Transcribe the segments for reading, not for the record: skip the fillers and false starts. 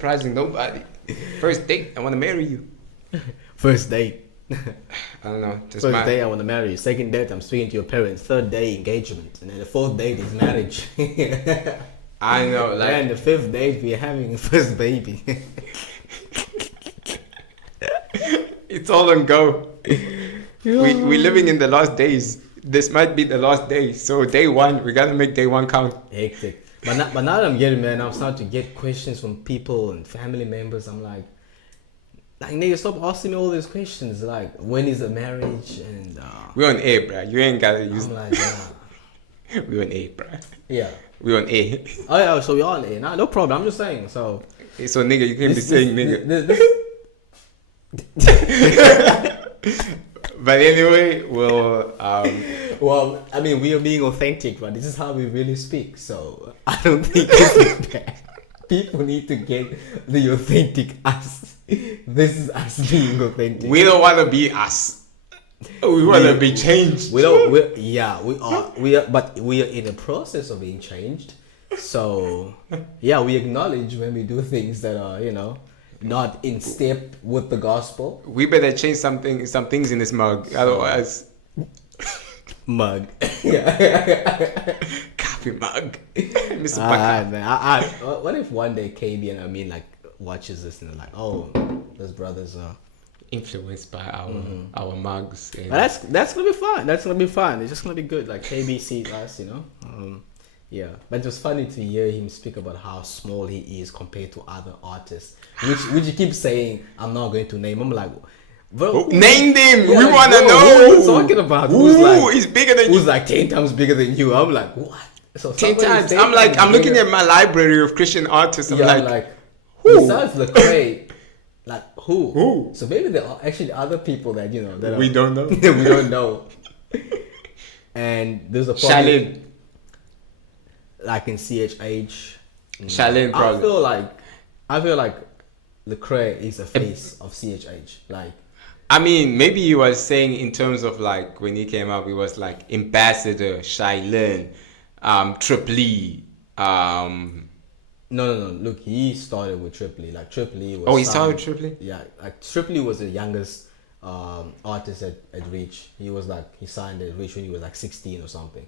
surprising nobody. First date, I want to marry you. First date. I don't know. Just First day, I want to marry you. Second date, I'm speaking to your parents. Third day, engagement. And then the fourth date is marriage. I know, like. And the fifth date, we're having a first baby. It's all on go. We're living in the last days. This might be the last day. So day one, we gotta make day one count. Hectic. But now that I'm getting, man, I'm starting to get questions from people and family members. I'm like, nigga, stop asking me all these questions. Like, when is the marriage? And we're on air, bro. You ain't gotta use. I'm like, yeah. We're on air, bro. Yeah. We're on air. Oh yeah, so we're on air. Nah, no problem. I'm just saying. So. So nigga, you can't be saying nigga. But anyway, well, well, I mean, we are being authentic, but this is how we really speak. So I don't think this is bad. People need to get the authentic us. This is us being authentic. We don't want to be us. We want to be changed. We don't. We are, but we are in the process of being changed. So yeah, we acknowledge when we do things that are, not in step with the gospel. We better change some things in this mug, otherwise. Mug. Coffee mug. Mr. Man. What if one day KB and Amin watches this and they're like, oh, those brothers are influenced by our mugs. And that's gonna be fun. That's gonna be fun. It's just gonna be good. Like KB sees us, Yeah, but it was funny to hear him speak about how small he is compared to other artists, which you keep saying. I'm not going to name. I'm like, bro, name them. Yeah, we like, want to know. Who are you talking about? He's bigger than you. Who's like 10 times bigger than you? I'm like, what? So 10 times. I'm like, I'm looking at my library of Christian artists. I'm like, who? Besides Lecrae, like who? Who? So maybe there are actually other people that that we don't know. We don't know. And there's a problem. Like in CHH, Charlene, probably. I feel like Lecrae is a face of CHH. Like, I mean, maybe he was saying in terms of like when he came up, he was like Ambassador, Charlene, Triple. No. Look, he started with Triple. Like Triple was. Oh, he started with Triple. Yeah, like Triple was the youngest artist at Reach. He signed at Reach when he was like 16 or something.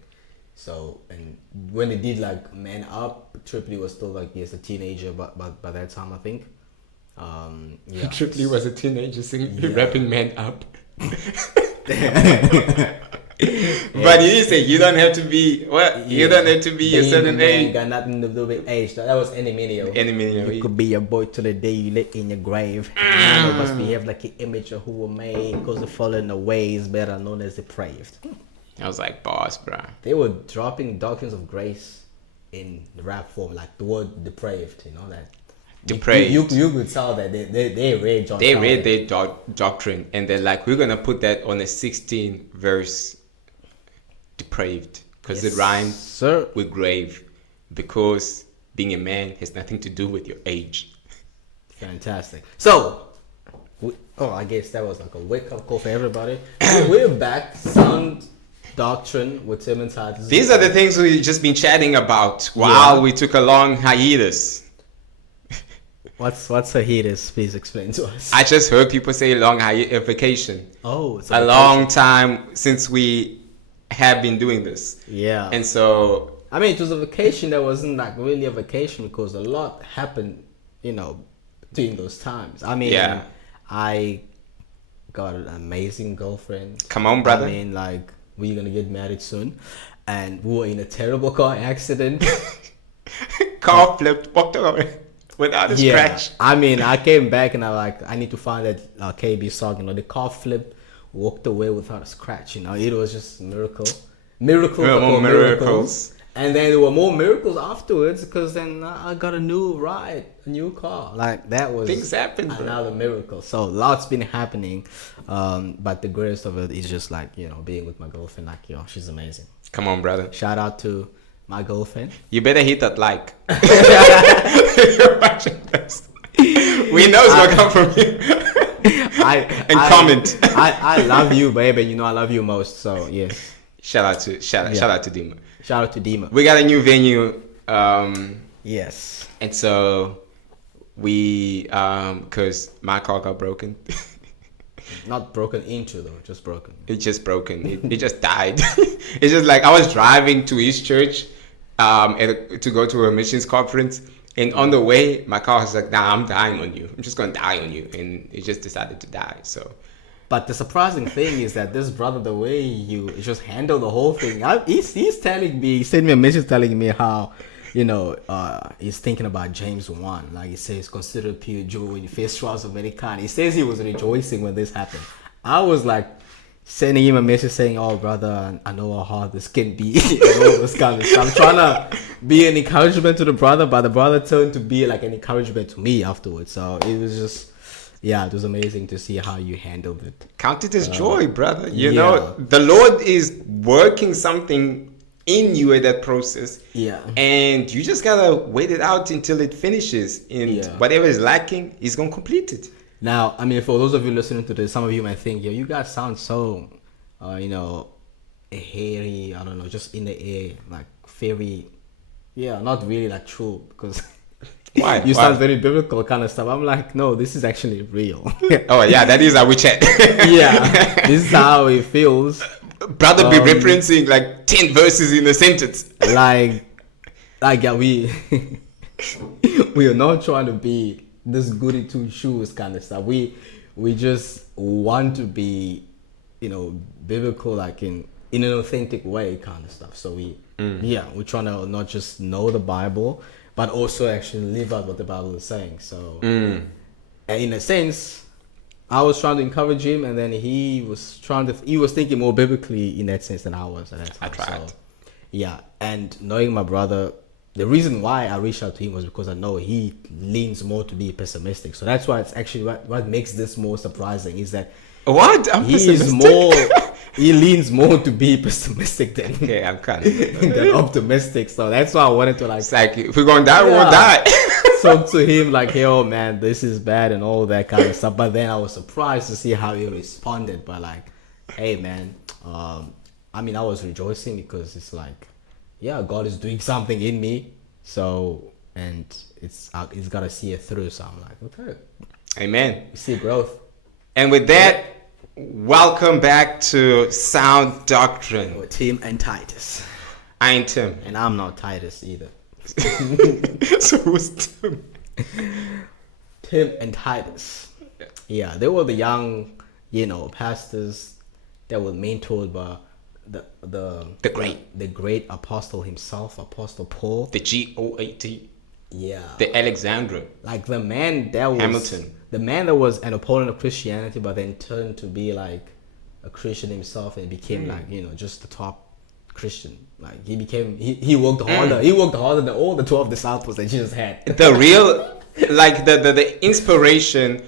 So, and when they did like Man Up, Triple was still like a teenager, but by that time I think. Yeah. Triple was a teenager rapping Man Up. But he said you don't have to be you don't have to be a certain age. Got nothing to do with age. That was Eneminio. You could be a boy till the day you lay in your grave. None of us behave like an image of who were made, because the fallen away is better known as depraved. I was like, boss, bro. They were dropping doctrines of grace in the rap form, like the word depraved, that. Depraved. You could tell that they read John. They read their doctrine, and they're like, we're gonna put that on a 16 verse depraved, because it rhymes with grave, because being a man has nothing to do with your age. Fantastic. So, I guess that was like a wake up call for everybody. We're back. Sound doctrine with Tim and Titus. These are the things we've just been chatting about while we took a long hiatus. What's a hiatus? Please explain to us. I just heard people say long vacation. Oh, it's a long time since we have been doing this. Yeah. And so, I mean, it was a vacation that wasn't like really a vacation, because a lot happened, during those times. I mean, I got an amazing girlfriend. Come on, brother. I mean, like, we're gonna get married soon, and we were in a terrible car accident. Car flipped, walked away without a scratch. I mean, I came back and I need to find that KB song. The car flipped, walked away without a scratch. It was just miracles. And then there were more miracles afterwards, because then I got a new car. Like, that was things happen, another miracle. So lots been happening, but the greatest of it is just like being with my girlfriend. Like, she's amazing. Come on, brother. Shout out to my girlfriend. You better hit that like. We know it's gonna come from you. Comment. I love you, baby. I love you most. So yes. Shout out to Dima. Shout out to Dima. We got a new venue. Yes. And so we because my car got broken. Not broken into though, just broken. It just broken. It just died. It's just like I was driving to his church to go to a missions conference, and on the way my car was like, nah, I'm dying on you. I'm just gonna die on you, and it just decided to die. So but the surprising thing is that this brother, the way you just handle the whole thing, he's telling me, he sent me a message telling me how, he's thinking about James 1. Like he says, consider pure joy when you face trials of any kind. He says he was rejoicing when this happened. I was like sending him a message saying, oh brother, I know how hard this can be and all this kind of stuff. I'm trying to be an encouragement to the brother, but the brother turned to be like an encouragement to me afterwards. So it was just, yeah, it was amazing to see how you handled it. Count it as joy, brother. You know, the Lord is working something in you at that process. Yeah. And you just gotta wait it out until it finishes. And whatever is lacking, He's gonna complete it. Now, I mean, for those of you listening to this, some of you might think, you guys sound so, hairy, I don't know, just in the air, like very, not really like true, because why? You sound very biblical kind of stuff. I'm like, no, this is actually real. Oh yeah, that is how we chat. Yeah, this is how it feels. Brother be referencing like 10 verses in a sentence. Like yeah, we are not trying to be this goody two shoes kind of stuff. We just want to be, biblical, like in an authentic way kind of stuff. So we're trying to not just know the Bible, but also actually live out what the Bible is saying. So in a sense, I was trying to encourage him, and then he was thinking more biblically in that sense than I was at that time. I tried. So, yeah, and knowing my brother, the reason why I reached out to him was because I know he leans more to be pessimistic. So that's why it's actually what makes this more surprising is that he leans more to be pessimistic than I'm kind of than optimistic. So that's why I wanted to it's like if we're gonna die, we're gonna die. Talk to him like, hey, oh man, this is bad and all that kind of stuff. But then I was surprised to see how he responded. But like, hey man, I was rejoicing because it's like, God is doing something in me. So and it's gotta see it through. So I'm like, okay, amen. You see growth. And with that, welcome back to Sound Doctrine with Tim and Titus. I ain't Tim. And I'm not Titus either. So who's Tim? Tim and Titus. Yeah, they were the young, pastors that were mentored by the great apostle himself, Apostle Paul. The GOAT. Yeah. The Alexander. Like the man that was Hamilton. The man that was an opponent of Christianity, but then turned to be like a Christian himself and became like, just the top Christian. Like he worked harder. He worked harder than all the 12 disciples that Jesus had. The real, like the inspiration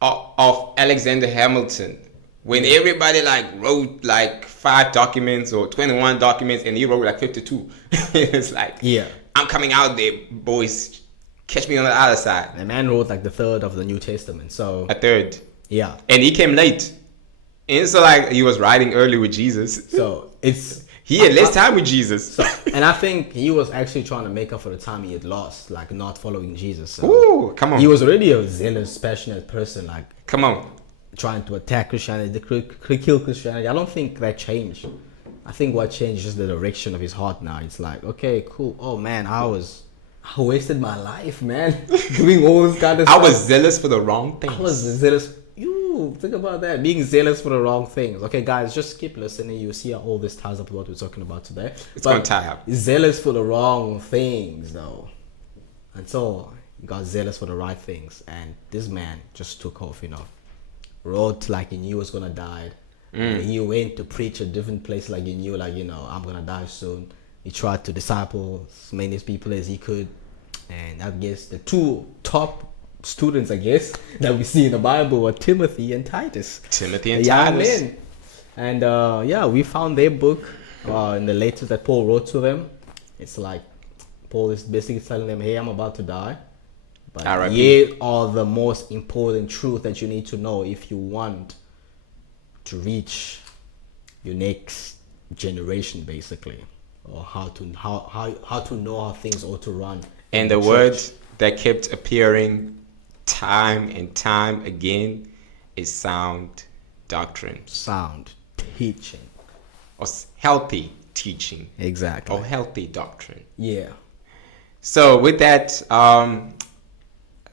of Alexander Hamilton. When everybody like wrote like 5 documents or 21 documents and he wrote like 52. It's like, I'm coming out there, boys. Catch me on the other side. The man wrote like the third of the New Testament. So a third. Yeah. And he came late. And so like he was writing early with Jesus. So he had less time with Jesus. So, and I think he was actually trying to make up for the time he had lost, like not following Jesus. So ooh, come on. He was already a zealous, passionate person, like come on. Trying to attack Christianity, kill Christianity. I don't think that changed. I think what changed is the direction of his heart now. It's like, okay, cool. Oh man, I wasted my life, man, doing all this kind of stuff. I was zealous for the wrong things. I was zealous. You think about that, being zealous for the wrong things. Okay, guys, just keep listening. You see how all this ties up with what we're talking about today. It's going to tie up. Zealous for the wrong things, though. Until he got zealous for the right things. And this man just took off, wrote like he knew he was going to die. And he went to preach a different place like he knew, like, I'm going to die soon. He tried to disciple as many people as he could. And I guess the 2 top students, I guess, that we see in the Bible were Timothy and Titus. Timothy and Titus. Men. And we found their book in the letters that Paul wrote to them. It's like Paul is basically telling them, hey, I'm about to die. But here are the most important truth that you need to know if you want to reach your next generation, basically. Or how to know how things ought to run. And the word that kept appearing time and time again is sound doctrine. Sound teaching. Or healthy teaching. Exactly. Or healthy doctrine. Yeah. So with that,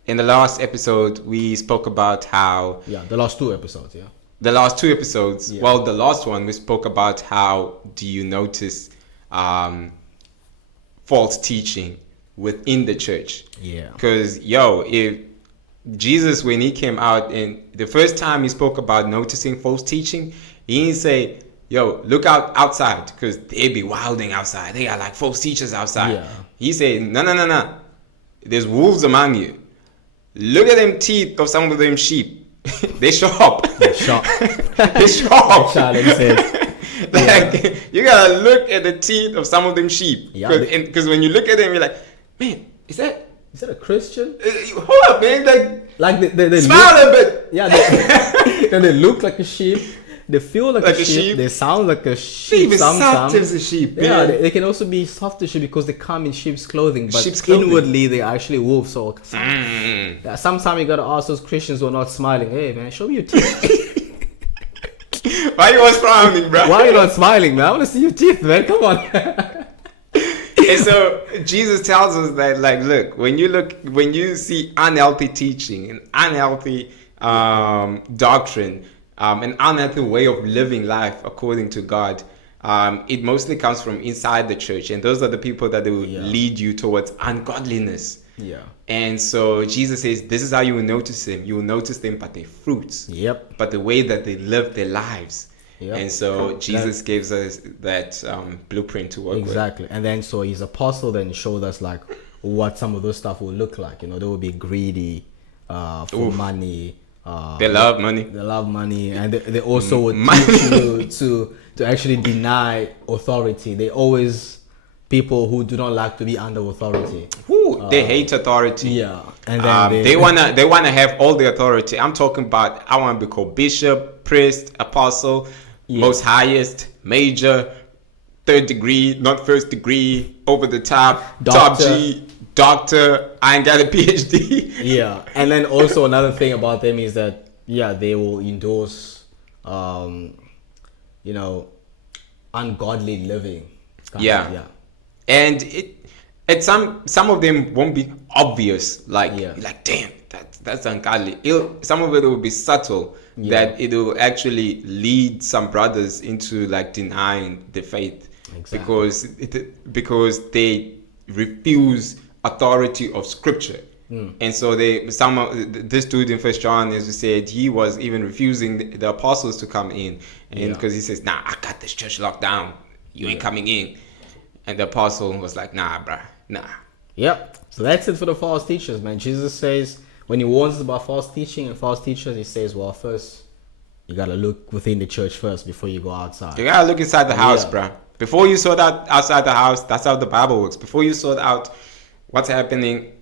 in the last episode, we spoke about how... Yeah, the last 2 episodes, yeah. The last 2 episodes. Yeah. Well, the last one, we spoke about how do you notice false teaching within the church. Yeah. Because, if Jesus, when he came out, and the first time he spoke about noticing false teaching, he didn't say, look outside, because they be wilding outside. They got like false teachers outside. Yeah. He said, no. There's wolves among you. Look at them teeth of some of them sheep. They sharp. They're sharp. They sharp. Yeah. You gotta look at the teeth of some of them sheep. Because when you look at them, you're like, man, is that a Christian? Hold up, man. Like they smile a bit. Yeah, they look like a sheep. They feel like a sheep. They sound like a sheep. Soft as a sheep. Yeah, they can also be soft as sheep because they come in sheep's clothing. But inwardly, they're actually wolves. So sometimes you gotta ask those Christians who are not smiling. Hey, man, show me your teeth. Why you all frowning, bro? Why are you not smiling, man? I want to see your teeth, man. Come on. And so Jesus tells us that, like, look, when you see unhealthy teaching and unhealthy doctrine, an unhealthy way of living life according to God, it mostly comes from inside the church, and those are the people that will lead you towards ungodliness. Yeah. And so Jesus says, this is how you will notice them. You will notice them by their fruits. Yep. But the way that they live their lives. Yep. And so Jesus gives us that blueprint to work with. Exactly. And then so his apostle then showed us like what some of those stuff will look like. They will be greedy for money. They love money. They love money, and they also would teach you to actually deny authority. They always people who do not like to be under authority. They hate authority. Yeah, and then they wanna have all the authority. I'm talking about I want to be called bishop, priest, apostle, most highest, major, 3rd degree, not 1st degree, over the top, Doctor. top G. Doctor, I ain't got a PhD. Yeah, and then also another thing about them is that they will endorse, ungodly living. Yeah, and some of them won't be obvious. Like damn, that's ungodly. Some of it will be subtle. That it will actually lead some brothers into like denying the faith. Exactly. Because they refuse authority of scripture. And so this dude in 1 John, as we said, he was even refusing the apostles to come in, and because he says, nah, I got this church locked down, you ain't coming in. And the apostle was like, nah, bruh, nah. Yep. So that's it for the false teachers, man. Jesus says, when he warns us about false teaching and false teachers, he says, well, first you gotta look within the church first before you go outside. You gotta look inside the house, bruh. Before you sort out outside the house, that's how the Bible works. Before you sort out what's happening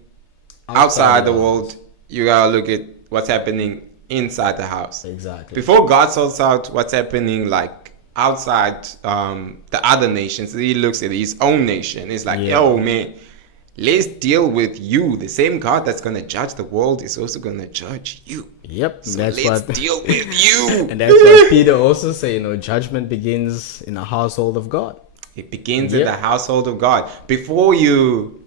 outside the world, you gotta look at what's happening inside the house. Exactly. Before God sorts out what's happening like outside the other nations, he looks at his own nation. It's like, yo, man, let's deal with you. The same God that's gonna judge the world is also gonna judge you. Yep. So let's deal with you. And that's what Peter also say, judgment begins in the household of God. It begins in the household of God. Before you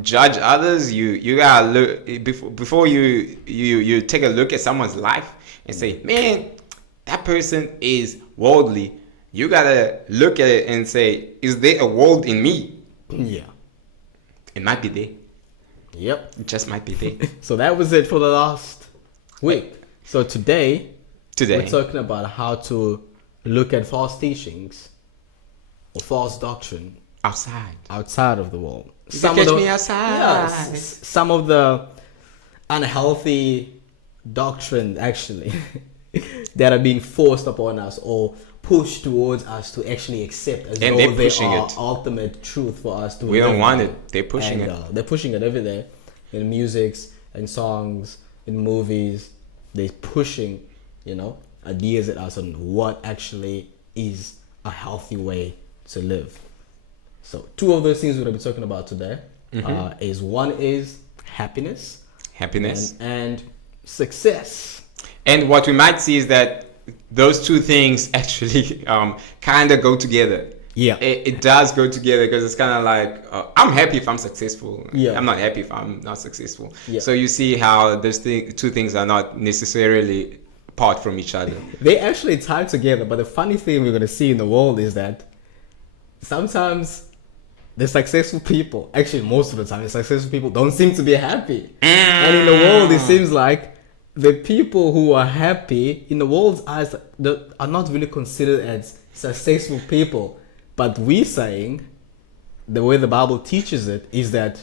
judge others, you gotta look before you take a look at someone's life and say, man, that person is worldly. You gotta look at it and say, is there a world in me? Yeah. It might be there. Yep. It just might be there. So that was it for the last week. So today we're talking about how to look at false teachings or false doctrine outside of the world. Some of me outside. Yeah, some of the unhealthy doctrine actually that are being forced upon us or pushed towards us to actually accept as though they are ultimate truth for us to. We don't want it. They're pushing it. They're pushing it every day in musics, in songs, in movies. They're pushing, ideas at us on what actually is a healthy way to live. So 2 of those things we're going to be talking about today is one is happiness happiness, and success. And what we might see is that those two things actually kind of go together. Yeah, it does go together, because it's kind of like I'm happy if I'm successful. Yeah, I'm not happy if I'm not successful. Yeah. So you see how those two things are not necessarily apart from each other. They actually tie together. But the funny thing we're going to see in the world is that sometimes the successful people, actually most of the time, the successful people don't seem to be happy. And in the world, it seems like the people who are happy, in the world's eyes, are not really considered as successful people. But we're saying, the way the Bible teaches it, is that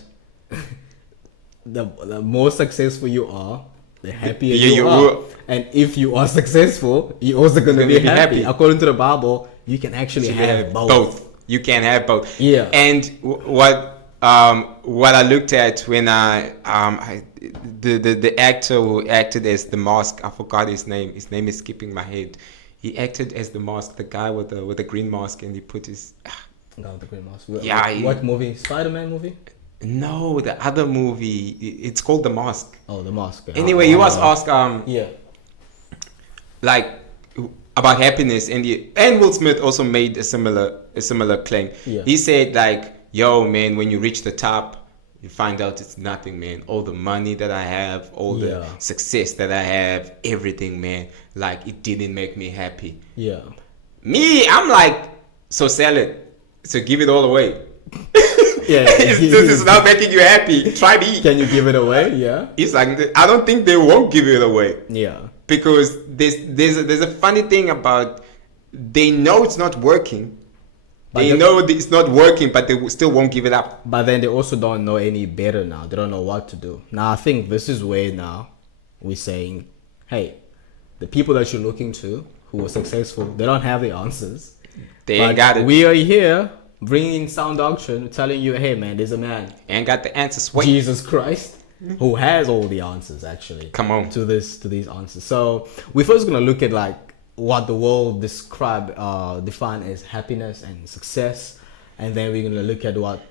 the more successful you are, the happier you are. And if you are successful, you're also going to be happy. According to the Bible, you can actually have both. You can have both. Yeah. And what I looked at when the actor who acted as the mask, I forgot his name. His name is skipping my head. He acted as the mask, the guy with the green mask, and he put his. Guy with the green mask. Yeah. What movie? Spider-Man movie? No, the other movie. It's called The Mask. Oh, The Mask. Anyway, he was asked. Yeah. Like about happiness, and Will Smith also made a similar claim. Yeah. He said like, "Yo, man, when you reach the top, you find out it's nothing, man. All the money that I have, all the success that I have, everything, man. Like, it didn't make me happy." Yeah. Me, I'm like, so sell it. So give it all away. Yeah. This is not making you happy. Try me. Can you give it away? Yeah. It's like, I don't think they won't give it away. Yeah. Because there's a funny thing about, they know it's not working. They know it's not working, but they still won't give it up. But then they also don't know any better now. They don't know what to do. Now, I think this is where now we're saying, hey, the people that you're looking to who are successful, they don't have the answers. They ain't got it. We are here bringing sound doctrine, telling you, hey, man, there's a man. Ain't got the answers. Wait. Jesus Christ, who has all the answers, actually. Come on. To these answers. So we're first going to look at like what the world define as happiness and success, and then we're going to look at what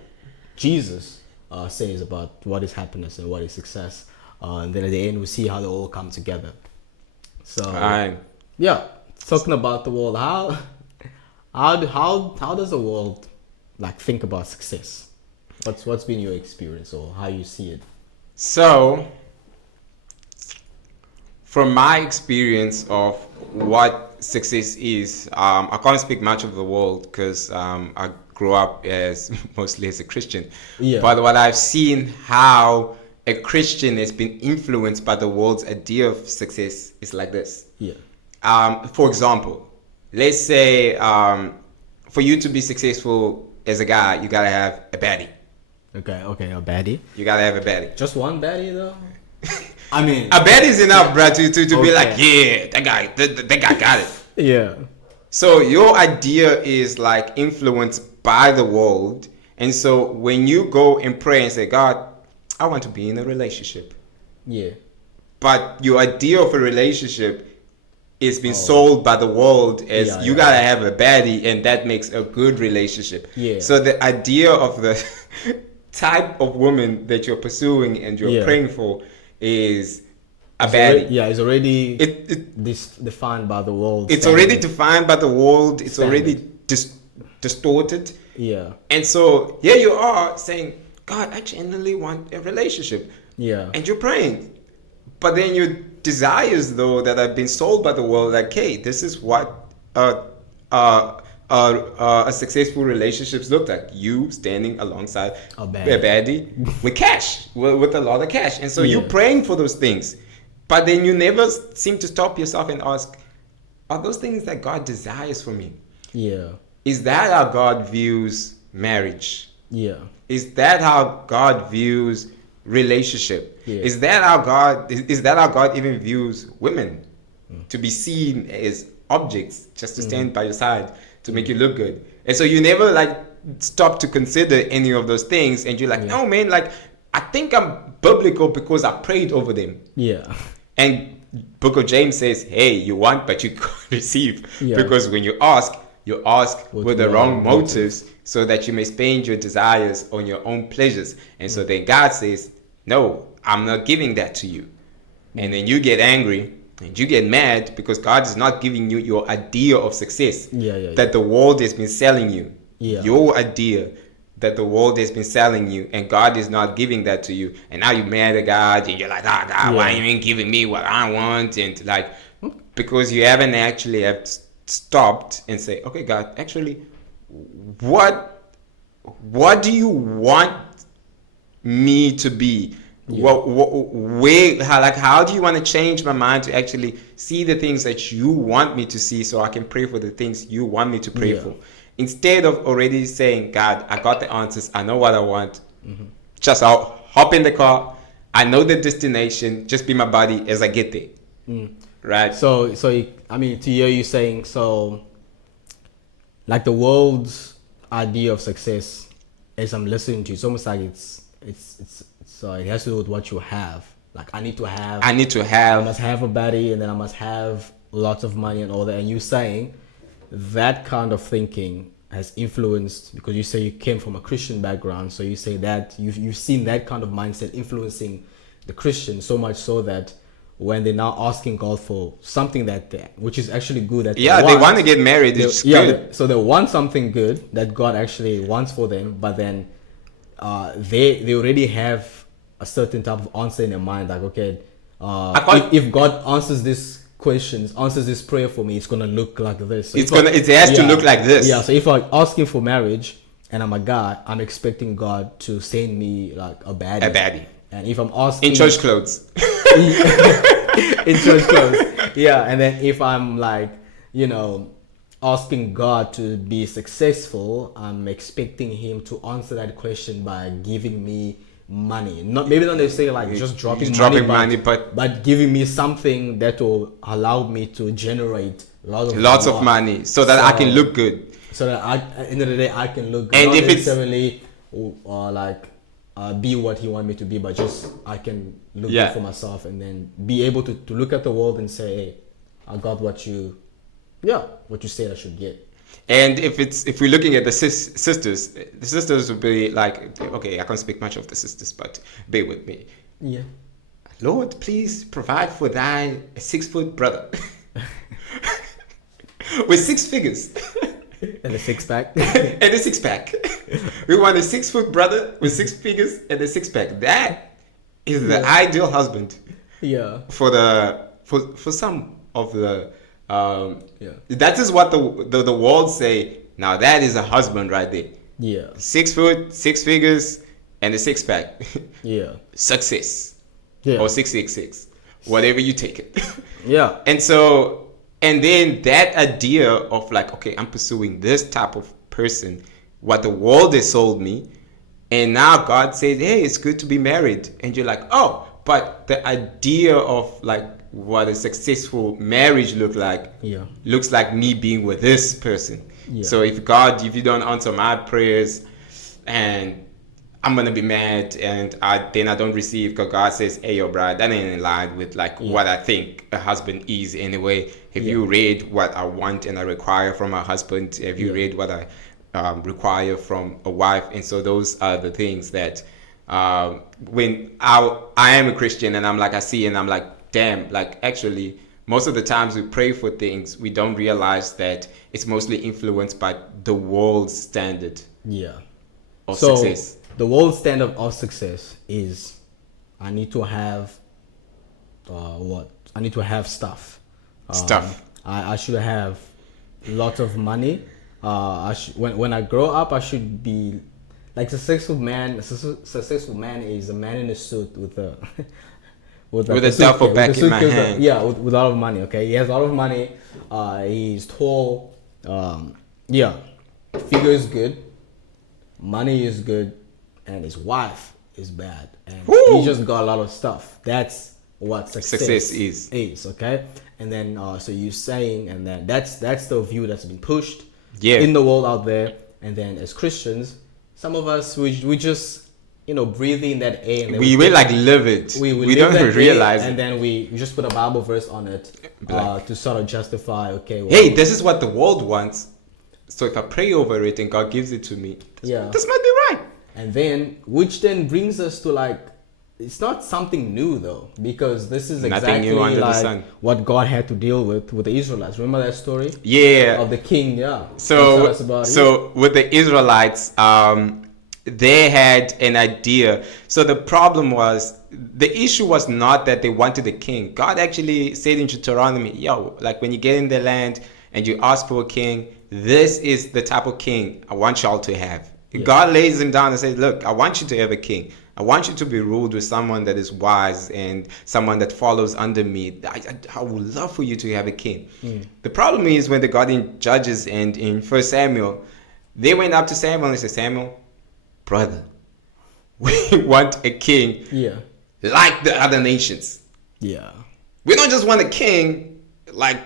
Jesus says about what is happiness and what is success, and then at the end we'll see how they all come together. So yeah, talking about the world, how does the world like think about success? What's been your experience or how you see it? So, from my experience of what success is, I can't speak much of the world because I grew up mostly as a Christian. Yeah. But what I've seen, how a Christian has been influenced by the world's idea of success is like this. Yeah. For example, let's say for you to be successful as a guy, you gotta have a baddie. Okay, a baddie. You gotta have a baddie. Just one baddie though? I mean, a baddie is enough, bro, to be like, yeah, that guy got it. Yeah. So your idea is like influenced by the world, and so when you go and pray and say, God, I want to be in a relationship. Yeah. But your idea of a relationship is being sold by the world as you gotta have a baddie, and that makes a good relationship. Yeah. So the idea of the type of woman that you're pursuing and you're praying for is a baddie. It's already defined by the world. It's already defined by the world. It's already distorted. Yeah. And so here you are saying, God, I genuinely want a relationship. Yeah. And you're praying. But then your desires, though, that have been sold by the world, like, hey, this is what a successful relationships look like. You standing alongside a baddie with cash, with a lot of cash. And so you're praying for those things. But then you never seem to stop yourself and ask, are those things that God desires for me? Yeah. Is that how God views marriage? Yeah. Is that how God views relationship? Yeah. Is that how God even views women? To be seen as objects, just to stand by your side, to make you look good. And so you never like stop to consider any of those things, and you're like, no man, like I think I'm biblical because I prayed over them. Yeah. And Book of James says, hey, you want but you can't receive. Yeah. Because when you ask with the wrong motives, so that you may spend your desires on your own pleasures. And so then God says, no, I'm not giving that to you. And then you get angry and you get mad because God is not giving you your idea of success that the world has been selling you. Your idea that the world has been selling you, and God is not giving that to you. And now you're mad at God and you're like, God, why you ain't giving me what I want? And like, because you haven't actually have stopped and say, okay, God, actually, what do you want me to be? How do you want to change my mind to actually see the things that you want me to see, so I can pray for the things you want me to pray for, instead of already saying, God, I got the answers, I know what I want, just I'll hop in the car, I know the destination, just be my body as I get there. Right? So I mean, to hear you saying, so like the world's idea of success, as I'm listening to you, it's almost like it's so it has to do with what you have. Like I must have a body, and then I must have lots of money and all that. And you saying that kind of thinking has influenced, because you say you came from a Christian background, so you say that you've seen that kind of mindset influencing the Christians, so much so that when they're now asking God for something which is actually good, that they want to get married, it's good. So they want something good that God actually wants for them, but then they already have a certain type of answer in their mind, like, okay, if God answers this prayer for me, it's gonna look like this. So it has to look like this. Yeah. So if I ask Him for marriage and I'm a guy, I'm expecting God to send me like a baddie. And if I'm asking in church clothes, yeah. And then if I'm like, asking God to be successful, I'm expecting Him to answer that question by giving me money. Maybe not necessarily like just dropping money, but giving me something that will allow me to generate lots of money, so that I can look good. So that at the end of the day I can look good. And not if necessarily be what He wants me to be, but just I can look good for myself, and then be able to look at the world and say, hey, I got what you said I should get. And if we're looking at the sisters will be like, okay, I can't speak much of the sisters, but bear with me. Yeah. Lord, please provide for thy 6-foot brother with 6 figures and a 6-pack. And a 6-pack. We want a 6-foot brother with 6 figures and a 6-pack. That is the ideal husband. Yeah. For some of the. That is what the world say. Now that is a husband right there. Yeah. 6 foot, 6 figures, and a 6-pack. Yeah. Success. Yeah. Or 666, whatever you take it. Yeah. And then that idea of like, okay, I'm pursuing this type of person, what the world has sold me, and now God says, hey, it's good to be married, and you're like, oh, but the idea of like what a successful marriage looks like me being with this person. So if you don't answer my prayers, and I'm gonna be mad, and then I don't receive, because God says, hey, yo, bro, that ain't in line with what I think a husband is anyway. Have you read what I want and I require from a husband? Have you read what I require from a wife? And so those are the things that when I am a Christian, and I'm like, I see, and I'm like, damn, like actually most of the times we pray for things, we don't realize that it's mostly influenced by the world's standard of success. The world standard of success is I need to have I need to have stuff. I should have lots of money. When I grow up, I should be like successful man. Successful man is a man in a suit with a with a duffel bag in my hand. With a lot of money. Okay, he has a lot of money. He's tall. Figure is good. Money is good. And his wife is bad, and he just got a lot of stuff. That's what success is. Okay, and then so you're saying, and then that's the view that's been pushed in the world out there. And then as Christians, some of us we just breathe in that air, and we will like live it. We don't even realize it, and then we just put a Bible verse on it to sort of justify. Okay, hey, this is what the world wants. So if I pray over it and God gives it to me, this might be right. And then, which then brings us to like it's not something new though, because this is Nothing exactly new under the like sun. what God had to deal with the Israelites. Remember that story? Yeah. Of the king, yeah. So, Tell us about it. so with the Israelites, they had an idea. So the problem was, the issue was not that they wanted a king. God actually said in Deuteronomy, yo, like when you get in the land and you ask for a king, this is the type of king I want y'all to have. Yeah. God lays him down and says, look, I want you to have a king. I want you to be ruled with someone that is wise and someone that follows under me. I would love for you to have a king. The problem is when they got in Judges and in 1 Samuel, they went up to Samuel and said, Samuel, brother, we want a king like the other nations. Yeah. We don't just want a king like,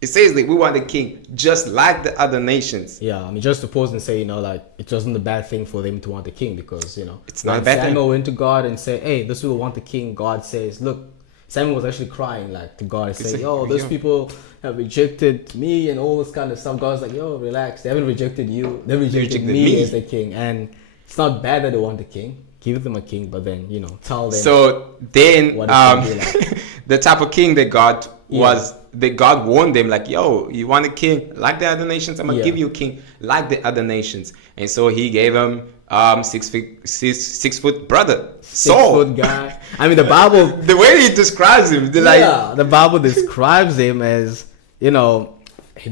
it says that we want a king just like the other nations. Yeah, I mean, just to pause and say, like, it wasn't a bad thing for them to want a king, because, it's not a bad thing. Samuel went to God and said, hey, this will want a king. God says, look, Samuel was actually crying, like, to God and saying, yo, those people have rejected me and all this kind of stuff. God's like, yo, relax. They haven't rejected you. They rejected me as the king. And it's not bad that they want a king. Give them a king, but then, tell them. So then, what like. the type of king they got was that God warned them, like, yo, you want a king like the other nations? I'm going to give you a king like the other nations. And so he gave him 6 foot brother, Saul. 6 foot guy. I mean, the Bible... the way he describes him. The Bible describes him as,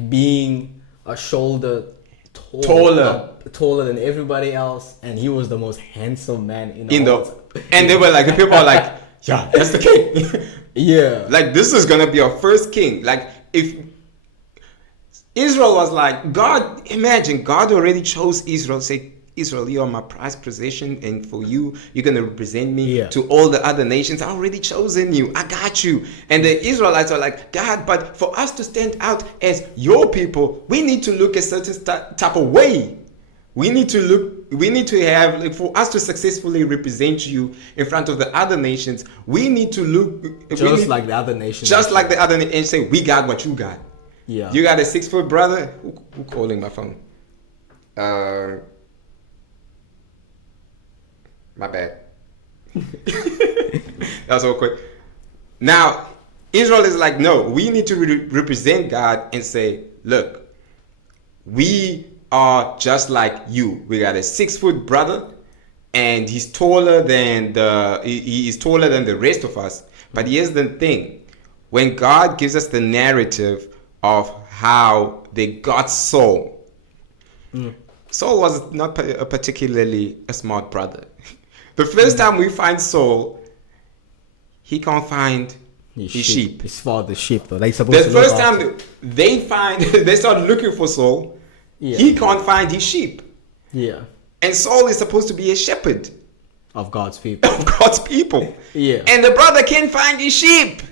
being a shoulder taller than everybody else, and he was the most handsome man in the world. And they were like, the people are like, yeah, that's the king. Yeah. Like, this is going to be our first king. Like, if Israel was like, God, imagine, God already chose Israel, say, Israel, you are my prized possession, and for you, you're going to represent me to all the other nations. I already chosen you. I got you. And the Israelites are like, God, but for us to stand out as your people, we need to look a certain type of way. We need to have, like, for us to successfully represent you in front of the other nations, we need to look like the other nations. Just like the other nations, and say, we got what you got. Yeah. You got a 6 foot brother? Who calling my phone? My bad. That was awkward. Now, Israel is like, no, we need to represent God and say, look, we are just like you. We got a 6 foot brother, and he's taller than the rest of us. But here's the thing: when God gives us the narrative of how they got Saul, Saul was not a particularly a smart brother. The first time we find Saul, he can't find his sheep. His father's sheep, though. They supposed the first time they start looking for Saul, he can't find his sheep. Yeah. And Saul is supposed to be a shepherd of God's people. Yeah. And the brother can't find his sheep.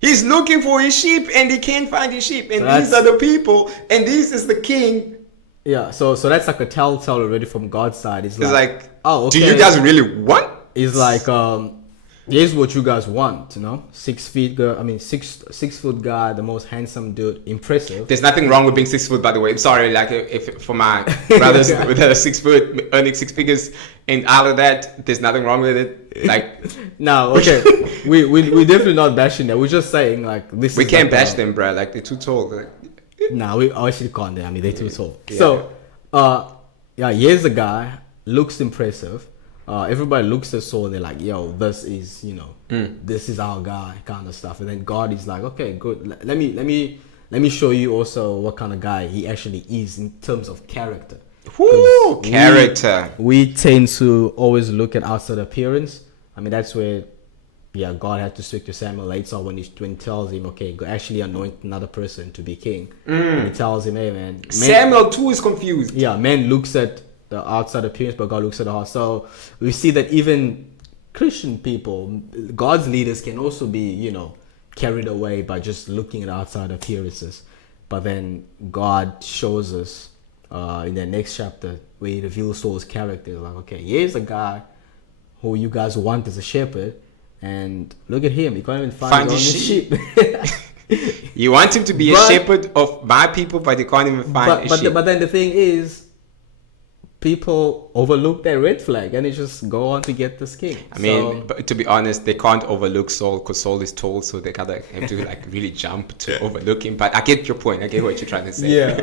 He's looking for his sheep and he can't find his sheep. And these are the people, and this is the king. Yeah, so that's like a telltale already from God's side. It's like, oh, okay. Do you guys really want? It's like, here's what you guys want, 6 feet girl. I mean, 6 foot guy, the most handsome dude, impressive. There's nothing wrong with being 6 foot, by the way. I'm sorry, like if for my brothers with a 6 foot earning 6 figures and all of that, there's nothing wrong with it. Like, no, okay, we definitely not bashing that. We're just saying like this. We can't bash them, bro. Like they're too tall. Like, no, we actually can't. I mean, they're too tall. Yeah. So, here's a guy, looks impressive. Everybody looks at Saul and they're like, yo, this is, this is our guy, kind of stuff. And then God is like, okay, good. Let me show you also what kind of guy he actually is in terms of character. Woo, character. We tend to always look at outside appearance. I mean, that's where, God had to speak to Samuel later when he tells him, okay, go actually anoint another person to be king. And he tells him, hey, man. Samuel too is confused. Yeah, man looks at the outside appearance, but God looks at the heart. So we see that even Christian people, God's leaders, can also be, carried away by just looking at outside appearances. But then God shows us in the next chapter where he reveals Saul's character. Like, okay, here's a guy who you guys want as a shepherd, and look at him. He can't even find his sheep. You want him to be a shepherd of my people, but you can't even find a sheep. But then the thing is, people overlook that red flag and they just go on to get this king. I mean, but to be honest, they can't overlook Saul because Saul is tall, so they gotta have to like really jump to overlook him. But I get your point. I get what you're trying to say. Yeah.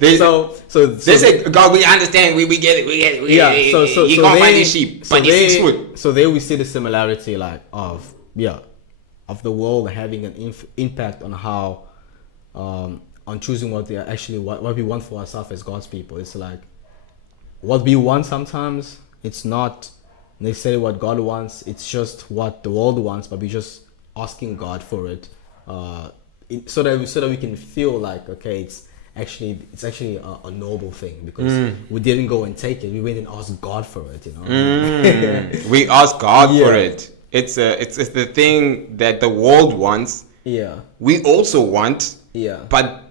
they say, God, we understand. We get it. We get it. You can't find his sheep, but he's 6 foot. So there we see the similarity, like of the world having an impact on how, on choosing what they actually what we want for ourselves as God's people. It's like what we want sometimes. It's not necessarily what God wants. It's just what the world wants, but we're just asking God for it, so that we can feel like, okay, it's actually a noble thing, because we didn't go and take it. We went and asked God for it. We asked God for it. It's the thing that the world wants. Yeah. We also want. Yeah. But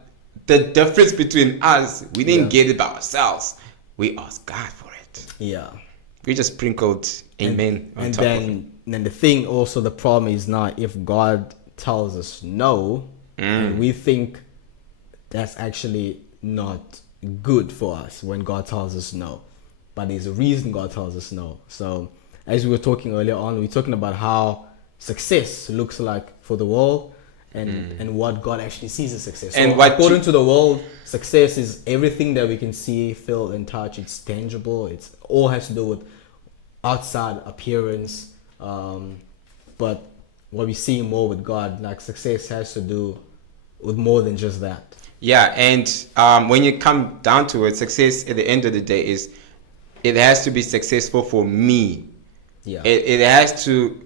the difference between us, we didn't get it by ourselves. We asked God for it. Yeah. We just sprinkled amen on top of it. And then the thing also, the problem is now, if God tells us no, and we think that's actually not good for us when God tells us no. But there's a reason God tells us no. So as we were talking earlier on, we're talking about how success looks like for the world, and what God actually sees as success. And so according to the world, success is everything that we can see, feel, and touch. It's tangible. It's all has to do with outside appearance. But what we see more with God, like success has to do with more than just that. Yeah, and when you come down to it, success at the end of the day is, it has to be successful for me. Yeah. It has to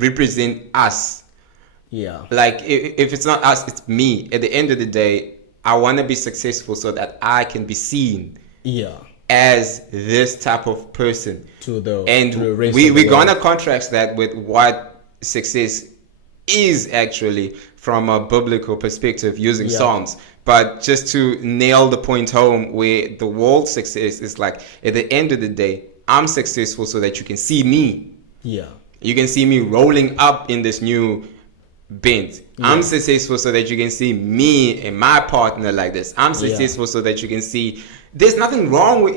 represent us. Yeah. Like if it's not us, it's me. At the end of the day, I want to be successful so that I can be seen. Yeah. As this type of person. We're gonna contrast that with what success is actually from a biblical perspective using Psalms. But just to nail the point home, where the world's success is like, at the end of the day, I'm successful so that you can see me. Yeah. You can see me rolling up in this new Benz. I'm successful so that you can see me and my partner like this. I'm successful so that you can see. There's nothing wrong with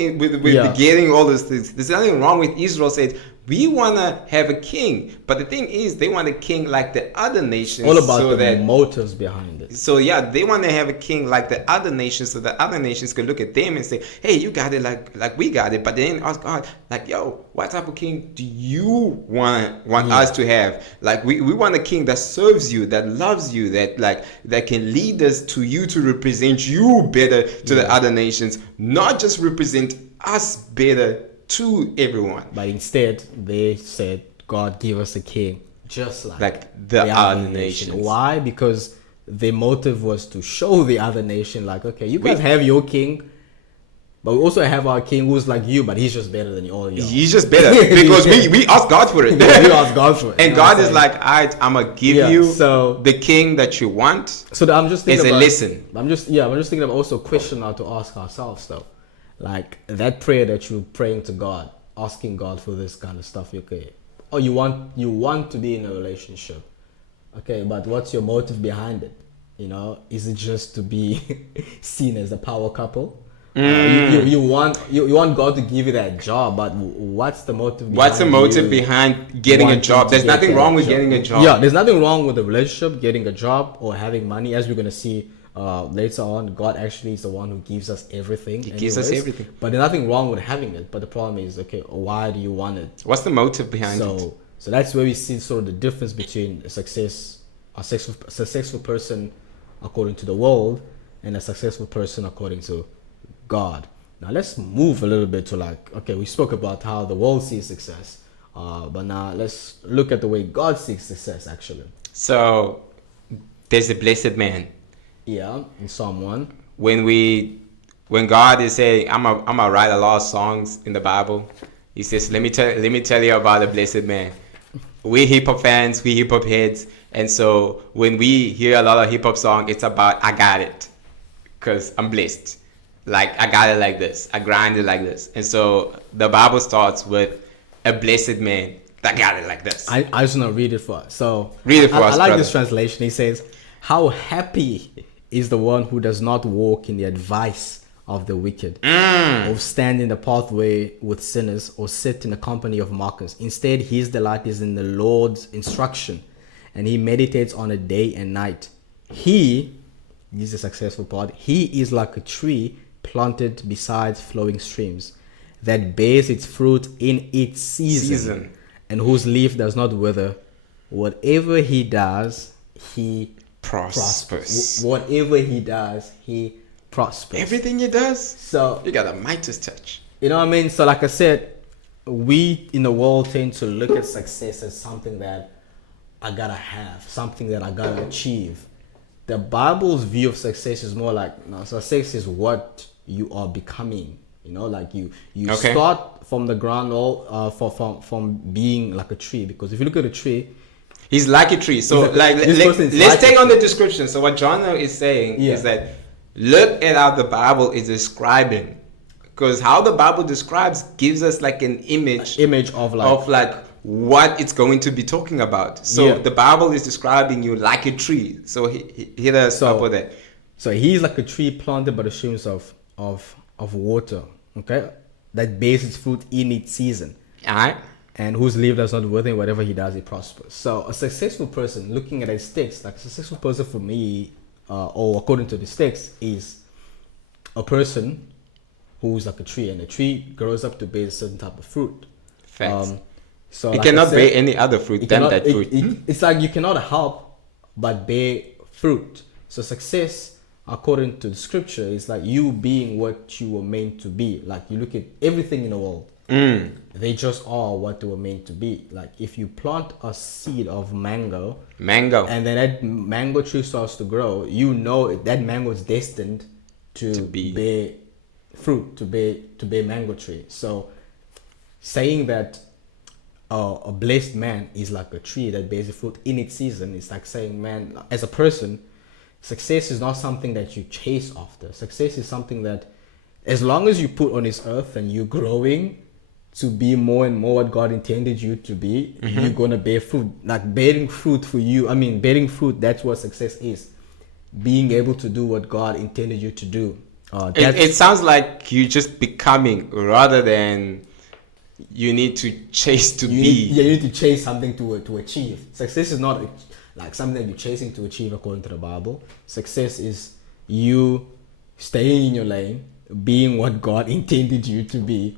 getting all those things. There's nothing wrong with Israel said, we want to have a king. But the thing is, they want a king like the other nations. All about the motives behind it. So they want to have a king like the other nations, so that other nations could look at them and say, hey, you got it like we got it. But then ask God, like, yo, what type of king do you want us to have? Like, we want a king that serves you, that loves you, that can lead us to you, to represent you better to the other nations, not just represent us better to everyone. But instead, they said, God, give us a king just like the other nations. Why? Because their motive was to show the other nation, like, okay, you guys have your king, but we also have our king who's like you, but he's just better than all of you. He's just better because we asked God for it. We asked God for it. And God is like, all right, I'm gonna give you the king that you want. So I'm just thinking I'm just thinking about also a question now to ask ourselves though. Like that prayer that you're praying to God, asking God for this kind of stuff, okay? Or you want to be in a relationship, okay? But what's your motive behind it? Is it just to be seen as a power couple? You want God to give you that job, but what's the motive? Behind getting a job? There's nothing wrong with getting a job. Yeah, there's nothing wrong with a relationship, getting a job, or having money, as we're gonna see. Later on, God actually is the one who gives us everything. He gives us everything. But there's nothing wrong with having it. But the problem is, okay, why do you want it? What's the motive behind it? So that's where we see sort of the difference between a successful person according to the world and a successful person according to God. Now let's move a little bit to okay, we spoke about how the world sees success. But now let's look at the way God sees success actually. So there's a blessed man. Yeah, in Psalm 1. When God is saying, I'm gonna write a lot of songs in the Bible, he says, let me tell you about the blessed man. We hip hop fans, we hip hop heads, and so when we hear a lot of hip hop song, it's about I got it, cause I'm blessed. Like I got it like this, I grind it like this, and so the Bible starts with a blessed man that got it like this. I just want to read it for us. So read it for us. I like brother. This translation. He says, "How happy is the one who does not walk in the advice of the wicked, or stand in the pathway with sinners, or sit in the company of mockers. Instead, his delight is in the Lord's instruction, and he meditates on it day and night. He is the successful part. He is like a tree planted beside flowing streams, that bears its fruit in its season, and whose leaf does not wither. Whatever he does, he prospers. Whatever he does, he prospers. Everything he does, so you got a Midas touch. You know what I mean? So like I said, we in the world tend to look at success as something that I gotta have, something that I gotta achieve. The Bible's view of success is more like, no, success is what you are becoming. You know, like you start from the ground, from being like a tree. Because if you look at a tree, he's like a tree. So let's take on the description. So what John is saying is that look at how the Bible is describing, because how the Bible describes gives us like an image of like what it's going to be talking about. So the Bible is describing you like a tree. So he hit us up with that. So he's like a tree planted by the streams of water, okay, that bears its fruit in its season. All right. And whose leaf does not wither, whatever he does, he prospers. So a successful person, looking at his text, like a successful person for me, or according to this text, is a person who's like a tree, and a tree grows up to bear a certain type of fruit. Facts. So it cannot bear any other fruit than that fruit. It's like you cannot help but bear fruit. So success, according to the scripture, is like you being what you were meant to be. Like you look at everything in the world, they just are what they were meant to be. Like if you plant a seed of mango, and then that mango tree starts to grow, you know that mango is destined to bear fruit, to bear mango tree. So saying that a blessed man is like a tree that bears fruit in its season, it's like saying, man, as a person, success is not something that you chase after. Success is something that, as long as you put on this earth and you're growing to be more and more what God intended you to be, you're gonna bear fruit. Like bearing fruit for you, bearing fruit, that's what success is. Being able to do what God intended you to do. It sounds like you're just becoming rather than you need to chase to be. You need to chase something to achieve. Success is not like something that you're chasing to achieve according to the Bible. Success is you staying in your lane, being what God intended you to be.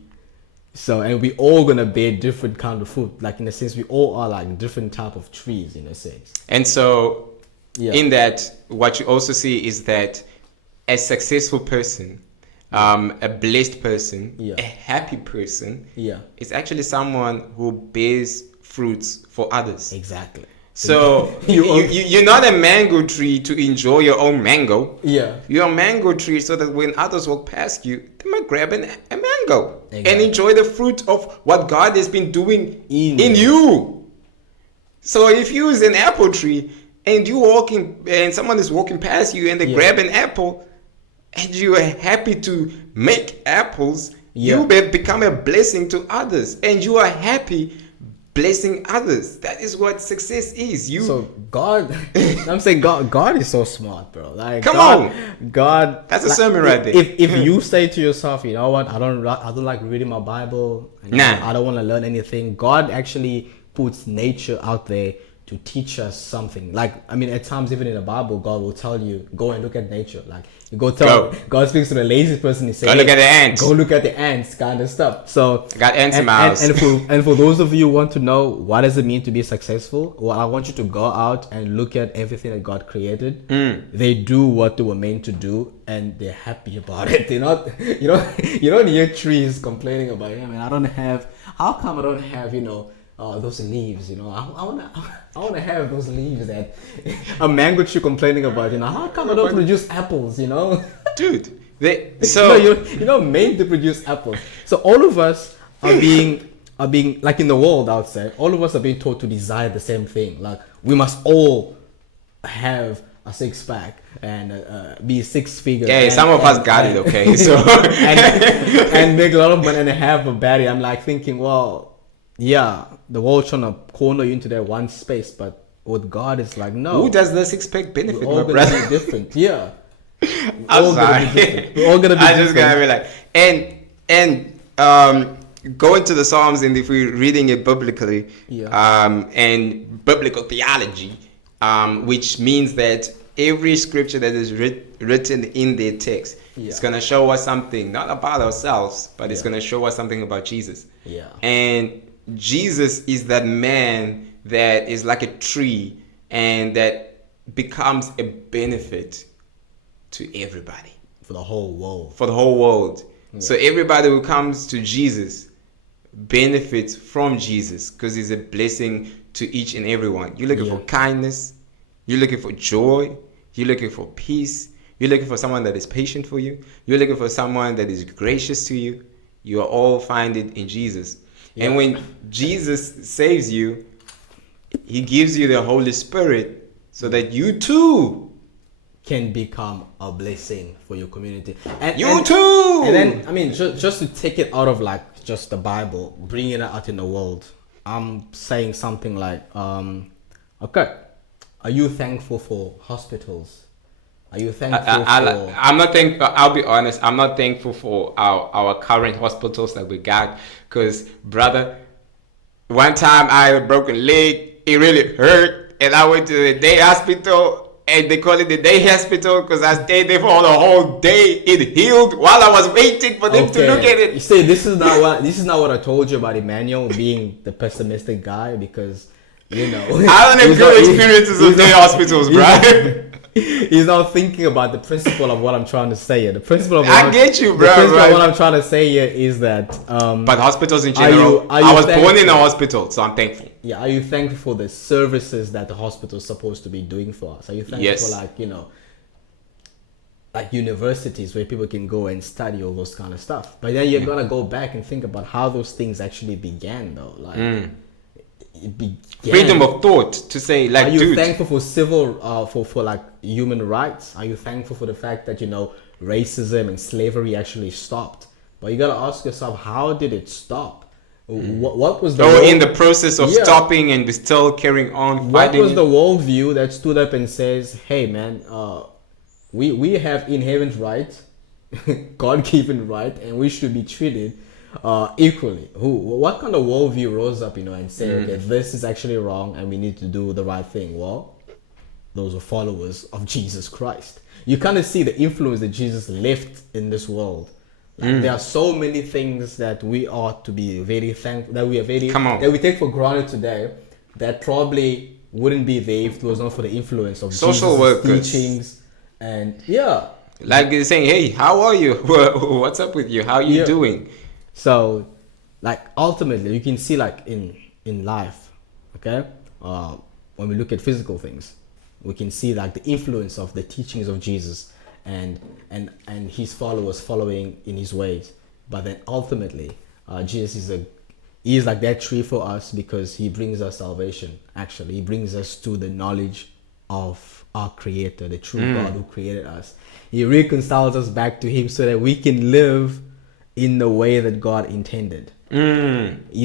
So, and we all gonna bear different kind of fruit. Like in a sense, we all are like different type of trees in a sense. And so, in that, what you also see is that a successful person, a blessed person, a happy person, is actually someone who bears fruits for others. Exactly. So you're not a mango tree to enjoy your own mango. You're a mango tree so that when others walk past you, they might grab a mango and enjoy the fruit of what God has been doing in you. So if you is an apple tree and you walking and someone is walking past you and they grab an apple and you are happy to make apples, you become a blessing to others, and you are happy blessing others. That is what success is. So God, I'm saying God is so smart, bro. Like God. That's a sermon right there. If you say to yourself, you know what, I don't like reading my Bible. I don't want to learn anything. God actually puts nature out there to teach us something. Like, at times, even in the Bible, God will tell you, go and look at nature. Like, God speaks to the laziest person. He says, go look at the ants. Go look at the ants, kind of stuff. So, I got ants in my house. And for those of you who want to know what does it mean to be successful, well, I want you to go out and look at everything that God created. They do what they were meant to do, and they're happy about it. They're not, you don't hear trees complaining about, how come I don't have, those leaves, I want to have those leaves that a mango tree complaining about, how come I don't produce apples, Dude, you're not meant to produce apples. So all of us are being like in the world, I would say, all of us are being taught to desire the same thing. Like we must all have a six-pack and be six-figure. Yeah, some of us got it, okay. So and make a lot of money and have a body. I'm like thinking, well, yeah, the world's trying to corner you into that one space, but with God, it's like, no. Who does the six-pack benefit, we're all my brother? Be different, yeah. I'm sorry. We're all gonna be I just gotta be like, going to the Psalms, and if we're reading it biblically, and biblical theology, which means that every scripture that is written in their text, it's gonna show us something, not about ourselves, but it's gonna show us something about Jesus. Yeah. And Jesus is that man that is like a tree, and that becomes a benefit to everybody. For the whole world. For the whole world. Yeah. So everybody who comes to Jesus benefits from Jesus, because he's a blessing to each and everyone. You're looking for kindness, you're looking for joy, you're looking for peace, you're looking for someone that is patient for you, you're looking for someone that is gracious to you. You are all find it in Jesus. Yeah. And when Jesus saves you, he gives you the Holy Spirit so that you too can become a blessing for your community. And too! And then, I mean, just to take it out of like just the Bible, bringing it out in the world, I'm saying something like, okay, are you thankful for hospitals? Are you thankful for... I'm not thankful. I'll be honest. I'm not thankful for our current hospitals that we got. Because, brother, one time I had a broken leg. It really hurt. And I went to the day hospital. And they call it the day hospital because I stayed there for the whole day. It healed while I was waiting for them to look at it. You see, this is not what I told you about Emmanuel being the pessimistic guy, because, you know... I don't have good experiences with day hospitals, bro. He's not thinking about the principle of what I'm trying to say here. The principle of I get you, bro. The principle of what I'm trying to say here is that... but hospitals in general, I was born in a hospital, so I'm thankful. Yeah, are you thankful for the services that the hospital is supposed to be doing for us? Are you thankful for, like, you know, like universities where people can go and study all those kind of stuff? But then you're gonna go back and think about how those things actually began, though. Like, it began. Freedom of thought to say, like, are you thankful for civil, for like human rights? Are you thankful for the fact that, you know, racism and slavery actually stopped? But you gotta ask yourself, how did it stop? What was the in the process of stopping and still carrying on fighting? What was the worldview that stood up and says, hey man, we have inherent rights, God-given right, and we should be treated equally? What kind of worldview rose up, you know, and said, okay, this is actually wrong and we need to do the right thing? Well, those are followers of Jesus Christ. You kind of see the influence that Jesus left in this world. Like, there are so many things that we ought to be very thankful, that we are very, that we take for granted today, that probably wouldn't be there if it was not for the influence of social workers, teachings, and like they're saying, hey, how are you? What's up with you? How are you doing? So, like, ultimately, you can see, like, in life, okay, when we look at physical things, we can see, like, the influence of the teachings of Jesus and his followers following in his ways. But then ultimately, Jesus is like that tree for us, because he brings us salvation. Actually, he brings us to the knowledge of our Creator, the true God who created us. He reconciles us back to him so that we can live in the way that God intended. He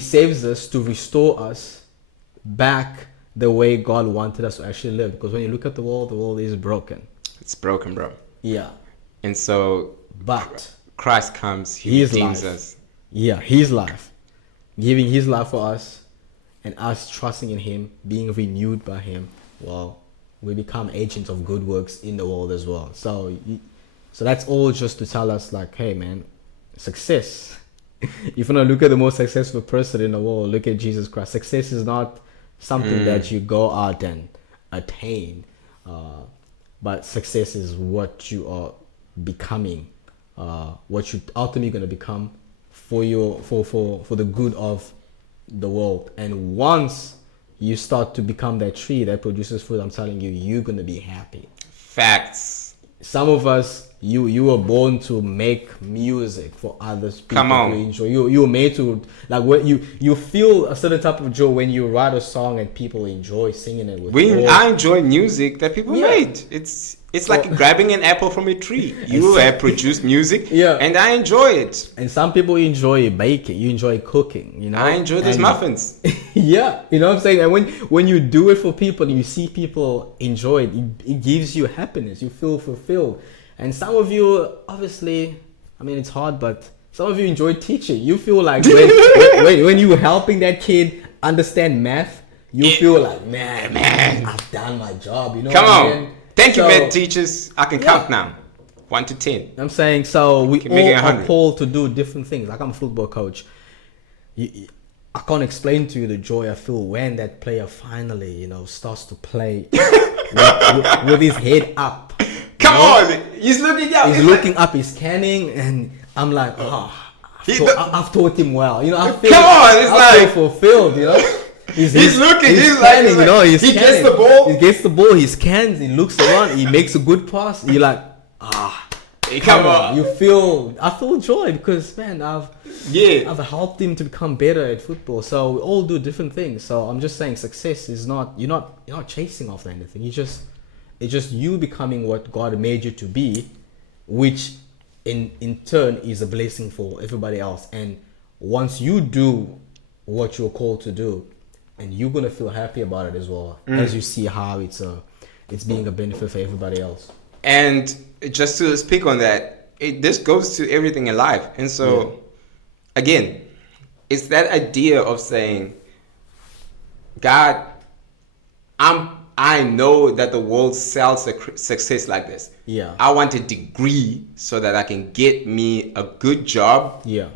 saves us to restore us back the way God wanted us to actually live. Because when you look at the world is broken. It's broken, bro. Yeah. And so, but Christ comes, he redeems us. Yeah, his life, giving his life for us, and us trusting in him, being renewed by him. Well, we become agents of good works in the world as well. So that's all just to tell us, like, hey man, success. If you want to look at the most successful person in the world, look at Jesus Christ. Success is not something that you go out and attain. But success is what you are becoming, what you ultimately going to become for the good of the world. And once you start to become that tree that produces fruit, I'm telling you, you're going to be happy. Facts. Some of us, you were born to make music for others people to enjoy. You were made to, like, what you feel a certain type of joy when you write a song and people enjoy singing it with you. I enjoy music that people made. It's like grabbing an apple from a tree. You have produced music, yeah, and I enjoy it. And some people enjoy baking, you enjoy cooking, you know. I enjoy those muffins. Yeah, you know what I'm saying. And when you do it for people and you see people enjoy it, it gives you happiness. You feel fulfilled. And some of you, obviously, I mean, it's hard, but some of you enjoy teaching. You feel like when you're helping that kid understand math, you feel like, man, I've done my job. You know. Come on. Thank you, math teachers. I can count now. 1 to 10. I'm saying, so we all are called to do different things. Like, I'm a football coach. I can't explain to you the joy I feel when that player finally, you know, starts to play with his head up. Come on, he's looking up. He's looking up. He's scanning, and I'm like, I've taught him well. You know, I feel fulfilled. You know. He's looking. He's scanning, you know. He gets the ball. He gets the ball. He scans. He looks around. He makes a good pass. You're like, come on. I feel joy because, man, I've helped him to become better at football. So we all do different things. So I'm just saying, success is not you're not chasing after anything. It's just you becoming what God made you to be, which in turn is a blessing for everybody else. And once you do what you're called to do, and you're gonna feel happy about it as well, as you see how it's being a benefit for everybody else. And just to speak on that, this goes to everything in life. And so, again, it's that idea of saying, God, I know that the world sells success like this. Yeah. I want a degree so that I can get me a good job. Yeah.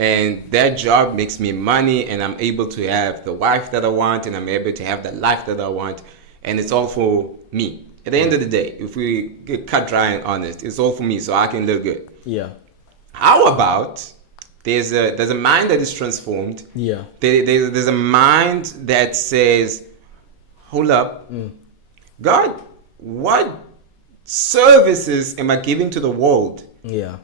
And that job makes me money, and I'm able to have the wife that I want, and I'm able to have the life that I want, and it's all for me. At the end of the day, if we get cut dry and honest, it's all for me, so I can live good. Yeah. How about there's a mind that is transformed. Yeah. There's a mind that says, hold up, God, what services am I giving to the world? Yeah.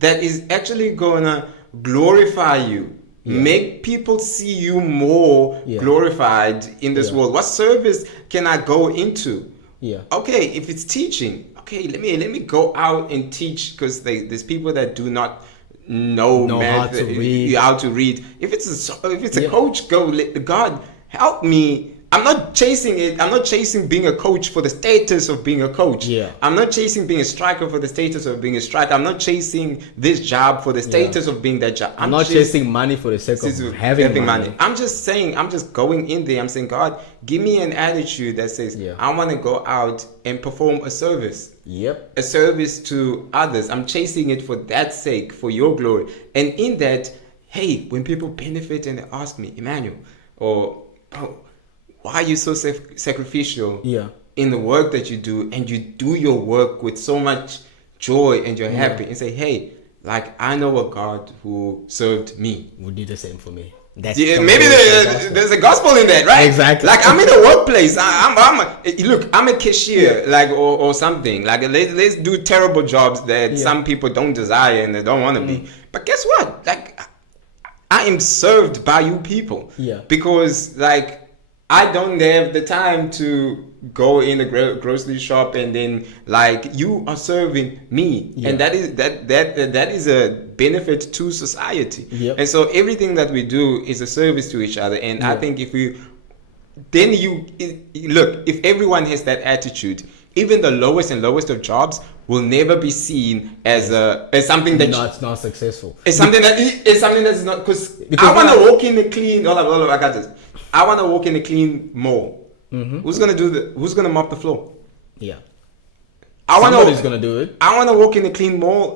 That is actually gonna glorify you, make people see you more glorified in this world. What service can I go into? Yeah. Okay, if it's teaching, okay, let me go out and teach, because there's people that do not know how to read. If it's a coach, God help me. I'm not chasing it. I'm not chasing being a coach for the status of being a coach. Yeah. I'm not chasing being a striker for the status of being a striker. I'm not chasing this job for the status of being that job. I'm not chasing money for the sake of having money. I'm just going in there. I'm saying, God, give me an attitude that says, I want to go out and perform a service. Yep. A service to others. I'm chasing it for that sake, for your glory. And in that, hey, when people benefit and they ask me, Emmanuel, or why are you so sacrificial in the work that you do, and you do your work with so much joy and you're happy, and say, hey, like, I know a God who served me. Would do the same for me. Maybe there's a gospel in that, right? Exactly. Like, I'm in a workplace. I'm a cashier, like, or something. Like, let's do terrible jobs that some people don't desire and they don't want to be. But guess what? Like, I am served by you people. Yeah. Because, like, I don't have the time to go in the grocery shop, and then, like, you are serving me, and that is a benefit to society. Yep. And so everything that we do is a service to each other. And I think if everyone has that attitude, even the lowest of jobs will never be seen as something that it's not successful. It's something that's not, because I want to walk in a clean. I want to walk in a clean mall. Mm-hmm. Who's gonna mop the floor? Yeah. Somebody's gonna do it. I want to walk in a clean mall.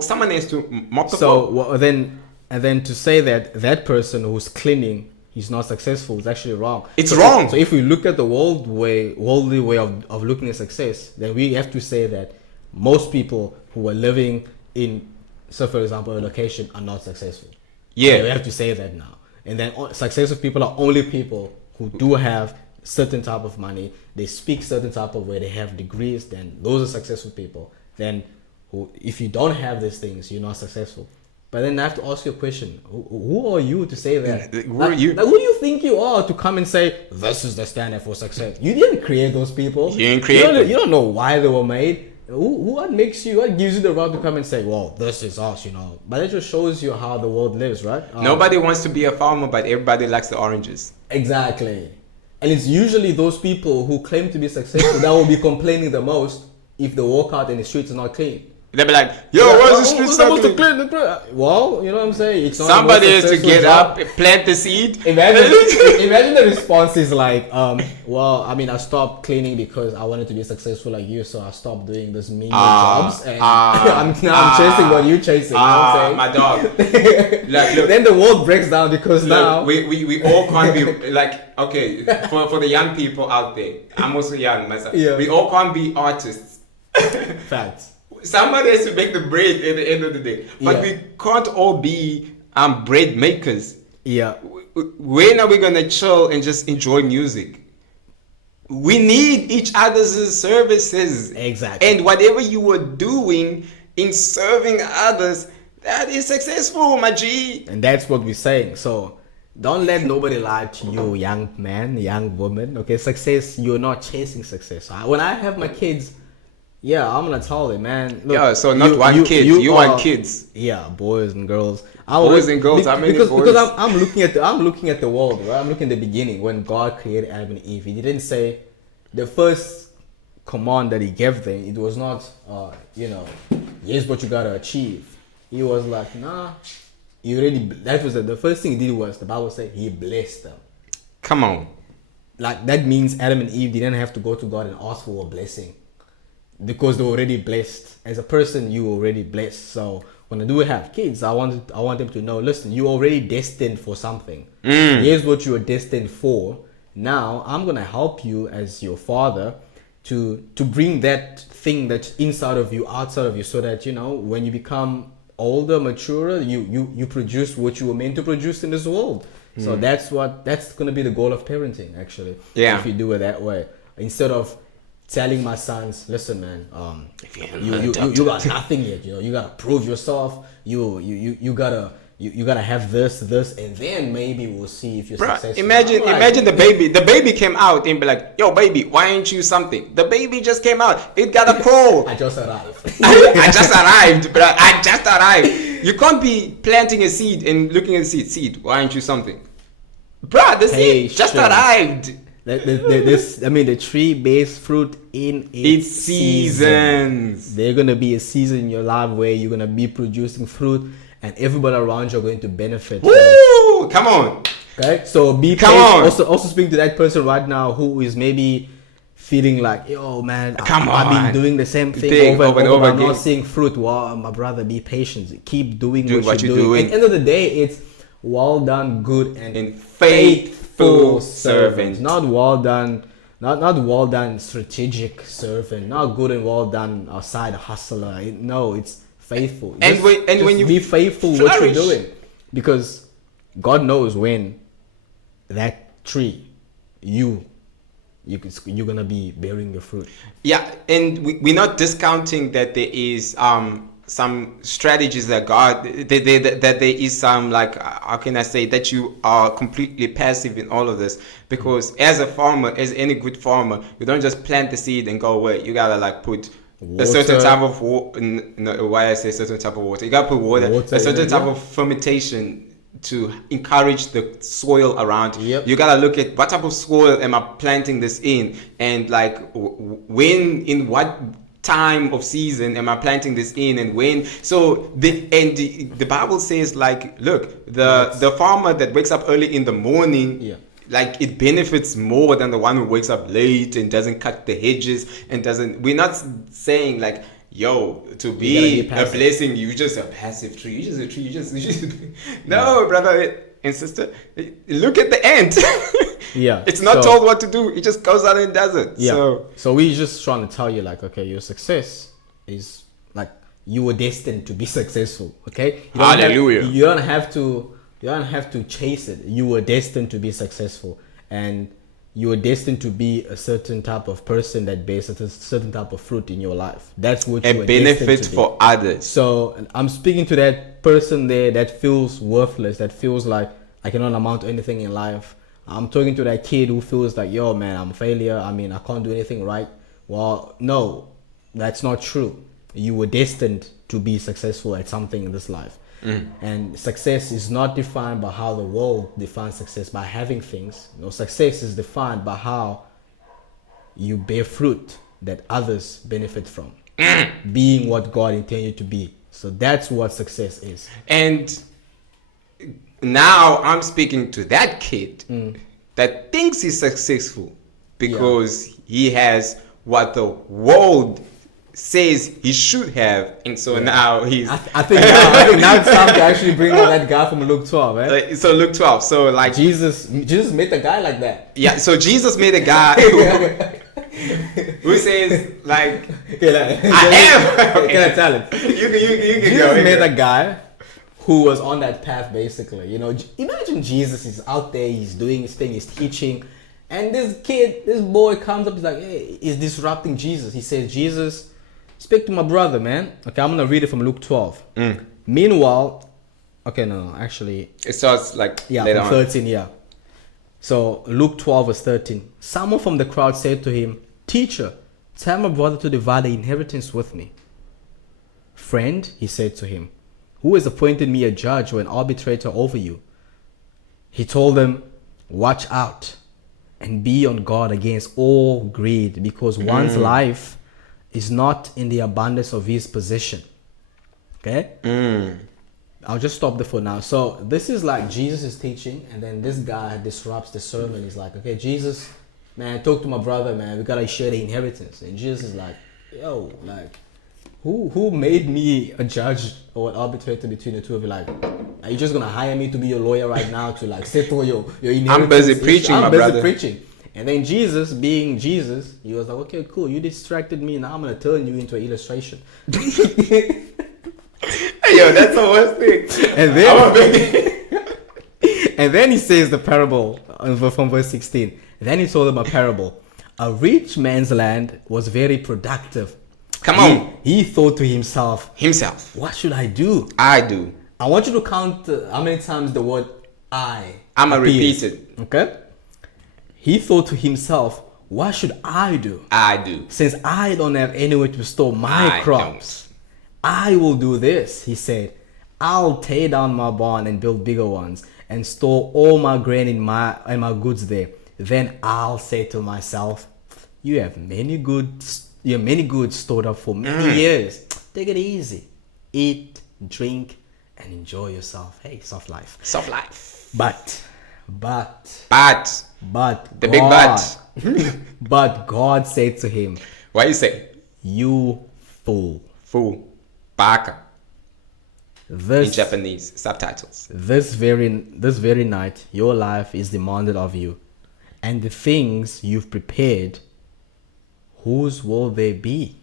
Someone has to mop the floor. So then to say that person who's cleaning, he's not successful, is actually wrong. It's wrong. So if we look at the worldly way of looking at success, then we have to say that most people who are living in, so for example, a location, are not successful. Yeah. So we have to say that now. And then successful people are only people who do have certain type of money, they speak certain type of way, they have degrees, then those are successful people. Then if you don't have these things, you're not successful. But then I have to ask you a question. Who are you to say that? Who are you? Like, who do you think you are to come and say, this is the standard for success? You didn't create those people. You didn't create them. You don't know why they were made. What gives you the right to come and say, well, this is us, But it just shows you how the world lives, right? Nobody wants to be a farmer, but everybody likes the oranges. Exactly. And it's usually those people who claim to be successful that will be complaining the most if they walk out and the streets are not clean. They'll be like, yo, why is the streets not clean? Well, you know what I'm saying? It's not somebody has to get up, plant the seed. Imagine the response is like, well, I mean, I stopped cleaning because I wanted to be successful like you, so I stopped doing this menial jobs. And I'm chasing what you're chasing. You know what I'm saying? My dog. Look, then the world breaks down because now we all can't be like, okay, for the young people out there, I'm also young myself. Yeah. We all can't be artists. Facts. Somebody has to make the bread at the end of the day. But we can't all be bread makers. Yeah. When are we going to chill and just enjoy music? We need each other's services. Exactly. And whatever you are doing in serving others, that is successful, my G. And that's what we're saying. So don't let nobody lie to you, young man, young woman. Okay, success, you're not chasing success. When I have my kids, yeah, I'm gonna tell them, man. Look, yeah, so not one kid. You want kids. Yeah, boys and girls. Boys and girls. How many boys? Because I'm looking at the world, right? I'm looking at the beginning when God created Adam and Eve. He didn't say the first command that He gave them. It was not, here's what you gotta achieve. He was like, nah. That was the first thing He did was the Bible said He blessed them. Come on. Like that means Adam and Eve didn't have to go to God and ask for a blessing. Because they're already blessed. As a person, you already blessed. So when I do have kids, I want them to know, listen, you're already destined for something. Here's what you are destined for. Now I'm gonna help you as your father to bring that thing that's inside of you, outside of you, so that when you become older, maturer, you produce what you were meant to produce in this world. So that's gonna be the goal of parenting, actually. Yeah. If you do it that way. Instead of telling my sons, listen, man, you got nothing yet. You gotta prove yourself. You gotta have this, and then maybe we'll see if you're successful. Imagine the baby. The baby came out and be like, yo, baby, why ain't you something? The baby just came out. It gotta crawl. I just arrived. I just arrived, bro. I just arrived. You can't be planting a seed and looking at the seed. Why aren't you something? Bruh, the seed just arrived. The tree bears fruit in its seasons. There's gonna be a season in your life where you're gonna be producing fruit, and everybody around you are going to benefit. Woo! Come on. Okay, so be patient. Also speak to that person right now who is maybe feeling like, yo, man, I've been doing the same thing over and over. I'm not seeing fruit. Well, my brother, be patient. Keep doing what you're doing. At the end of the day, it's well done, good and faithful servant. Not well done, not well done strategic servant. Not good and well done side hustler. No, it's faithful. When you be faithful what you're doing, because God knows when that tree you're gonna be bearing your fruit. Yeah, and we're not discounting that there is some strategies that God that there is some, like, how can I say, that you are completely passive in all of this, because as a farmer, as any good farmer, you don't just plant the seed and go away. You gotta like put water. A certain type of water. Why I say certain type of water? You gotta put water a certain type of fermentation to encourage the soil around. Yep. You gotta look at what type of soil am I planting this in, and like when, in what time of season am I planting this in, and when. So the Bible says, like, look, the farmer that wakes up early in the morning, like, it benefits more than the one who wakes up late and doesn't cut the hedges and doesn't. We're not saying like, yo, to be a blessing, you just a passive tree. You just a tree. You just no, brother and sister. Look at the ant. Yeah, it's not told what to do. It just goes out and does it. Yeah. So we just trying to tell you, like, okay, your success is like, you were destined to be successful. Okay. Hallelujah. You don't have to chase it. You were destined to be successful, and you are destined to be a certain type of person that bears a certain type of fruit in your life. That's what you are benefit for others. So I'm speaking to that person there that feels worthless, that feels like I cannot amount to anything in life. I'm talking to that kid who feels like, yo, man, I'm a failure. I mean, I can't do anything right. Well, no, that's not true. You were destined to be successful at something in this life. And success is not defined by how the world defines success, by having things. Success is defined by how you bear fruit that others benefit from, being what God intended you to be. So that's what success is. And now I'm speaking to that kid that thinks he's successful because he has what the world says he should have, and so now he's. I think now it's time to actually bring on that guy from Luke 12, right? So Luke 12. So like Jesus made a guy like that. Yeah. So Jesus made a guy who says like, I am. Can I tell it? You can Jesus go. made a guy who was on that path, basically. Imagine Jesus is out there, he's doing his thing, he's teaching, and this boy comes up, he's like, hey, he's disrupting Jesus. He says, Jesus, speak to my brother, man. Okay, I'm gonna read it from Luke 12. Meanwhile, actually, it starts like later from 13, on. So Luke 12 verse 13. Someone from the crowd said to him, Teacher, tell my brother to divide the inheritance with me. Friend, he said to him, who has appointed me a judge or an arbitrator over you? He told them, watch out and be on guard against all greed, because one's life is not in the abundance of his possession. Okay? I'll just stop there for now. So this is like Jesus is teaching, and then this guy disrupts the sermon. He's like, okay, Jesus, man, talk to my brother, man. We gotta share the inheritance. And Jesus is like, yo, like, who made me a judge or an arbitrator between the two of you? Like, are you just gonna hire me to be your lawyer right now to like settle your inheritance? I'm busy preaching, my brother. I'm busy preaching. And then Jesus, being Jesus, he was like, okay, cool, you distracted me, now I'm gonna turn you into an illustration. Yo, that's the worst thing. And then he says the parable from verse 16. Then he told them a parable. A rich man's land was very productive. Come on. He thought to himself. What should I do? I want you to count how many times the word I. I'm going to repeat it. Okay? He thought to himself, what should I do? Since I don't have anywhere to store my crops. I will do this, he said. I'll tear down my barn and build bigger ones and store all my grain and my goods there. Then I'll say to myself, you have many goods stored up for many years. Take it easy. Eat, drink, and enjoy yourself. Hey, soft life. But the big but. But God said to him, what you say? You fool. Baka. In Japanese subtitles. This very night, your life is demanded of you, and the things you've prepared, whose will they be?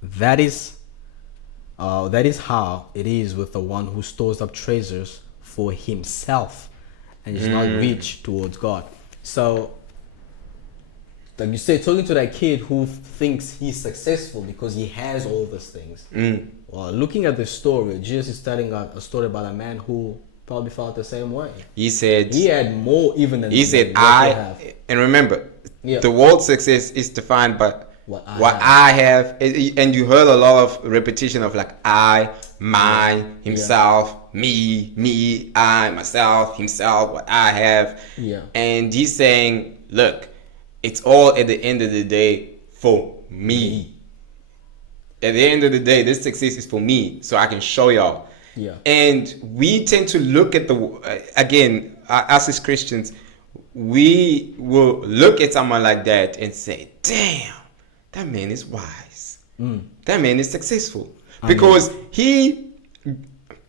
That is how it is with the one who stores up treasures for himself and is not rich towards God. So, like you said, talking to that kid who thinks he's successful because he has all these things. Well, looking at the story, Jesus is telling a story about a man who probably felt the same way. He said he had more even than he said and remember, the world's success is defined by what I have. And you heard a lot of repetition of like I, mine, himself, me, I, myself, himself, what I have. And he's saying, look, it's all at the end of the day for me. At the end of the day, this success is for me, so I can show y'all. And we tend to look at again, us as Christians, we will look at someone like that and say, damn, that man is wise. That man is successful. Because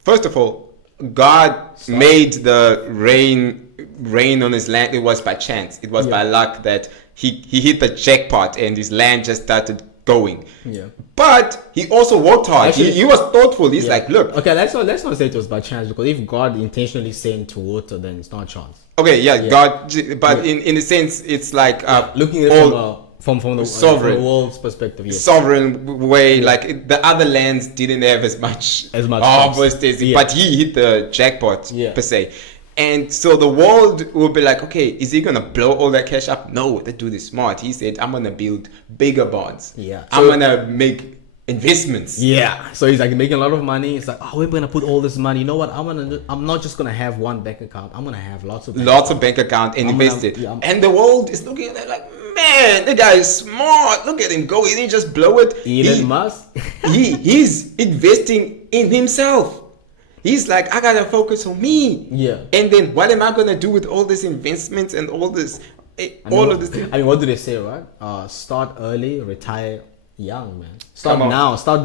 first of all, God made the rain on his land. It was by chance. It was by luck that he hit the jackpot and his land just started going. Yeah. But he also worked hard. Actually, he was thoughtful. He's like, look. Okay, let's not say it was by chance, because if God intentionally sent to water, then it's not chance. Okay, God, but in a sense, it's like looking at it from the sovereign, from the world's perspective, yes. Sovereign way. Like the other lands didn't have as much harvest as but he hit the jackpot per se. And so the world will be like, okay, is he gonna blow all that cash up? No, that dude is smart. He said, I'm gonna build bigger bonds. Yeah, I'm gonna make investments. Yeah, so he's like making a lot of money. It's like, oh, we're gonna put all this money. You know what? I'm not just gonna have one bank account. I'm gonna have lots of bank account and invest it. And the world is looking at that like, man, the guy is smart. Look at him go. He didn't just blow it. Elon Musk. He's investing in himself. He's like, I gotta focus on me. Yeah. And then what am I gonna do with all this investments and all this, of this thing? I mean, what do they say, right? Start early, retire young, man. Start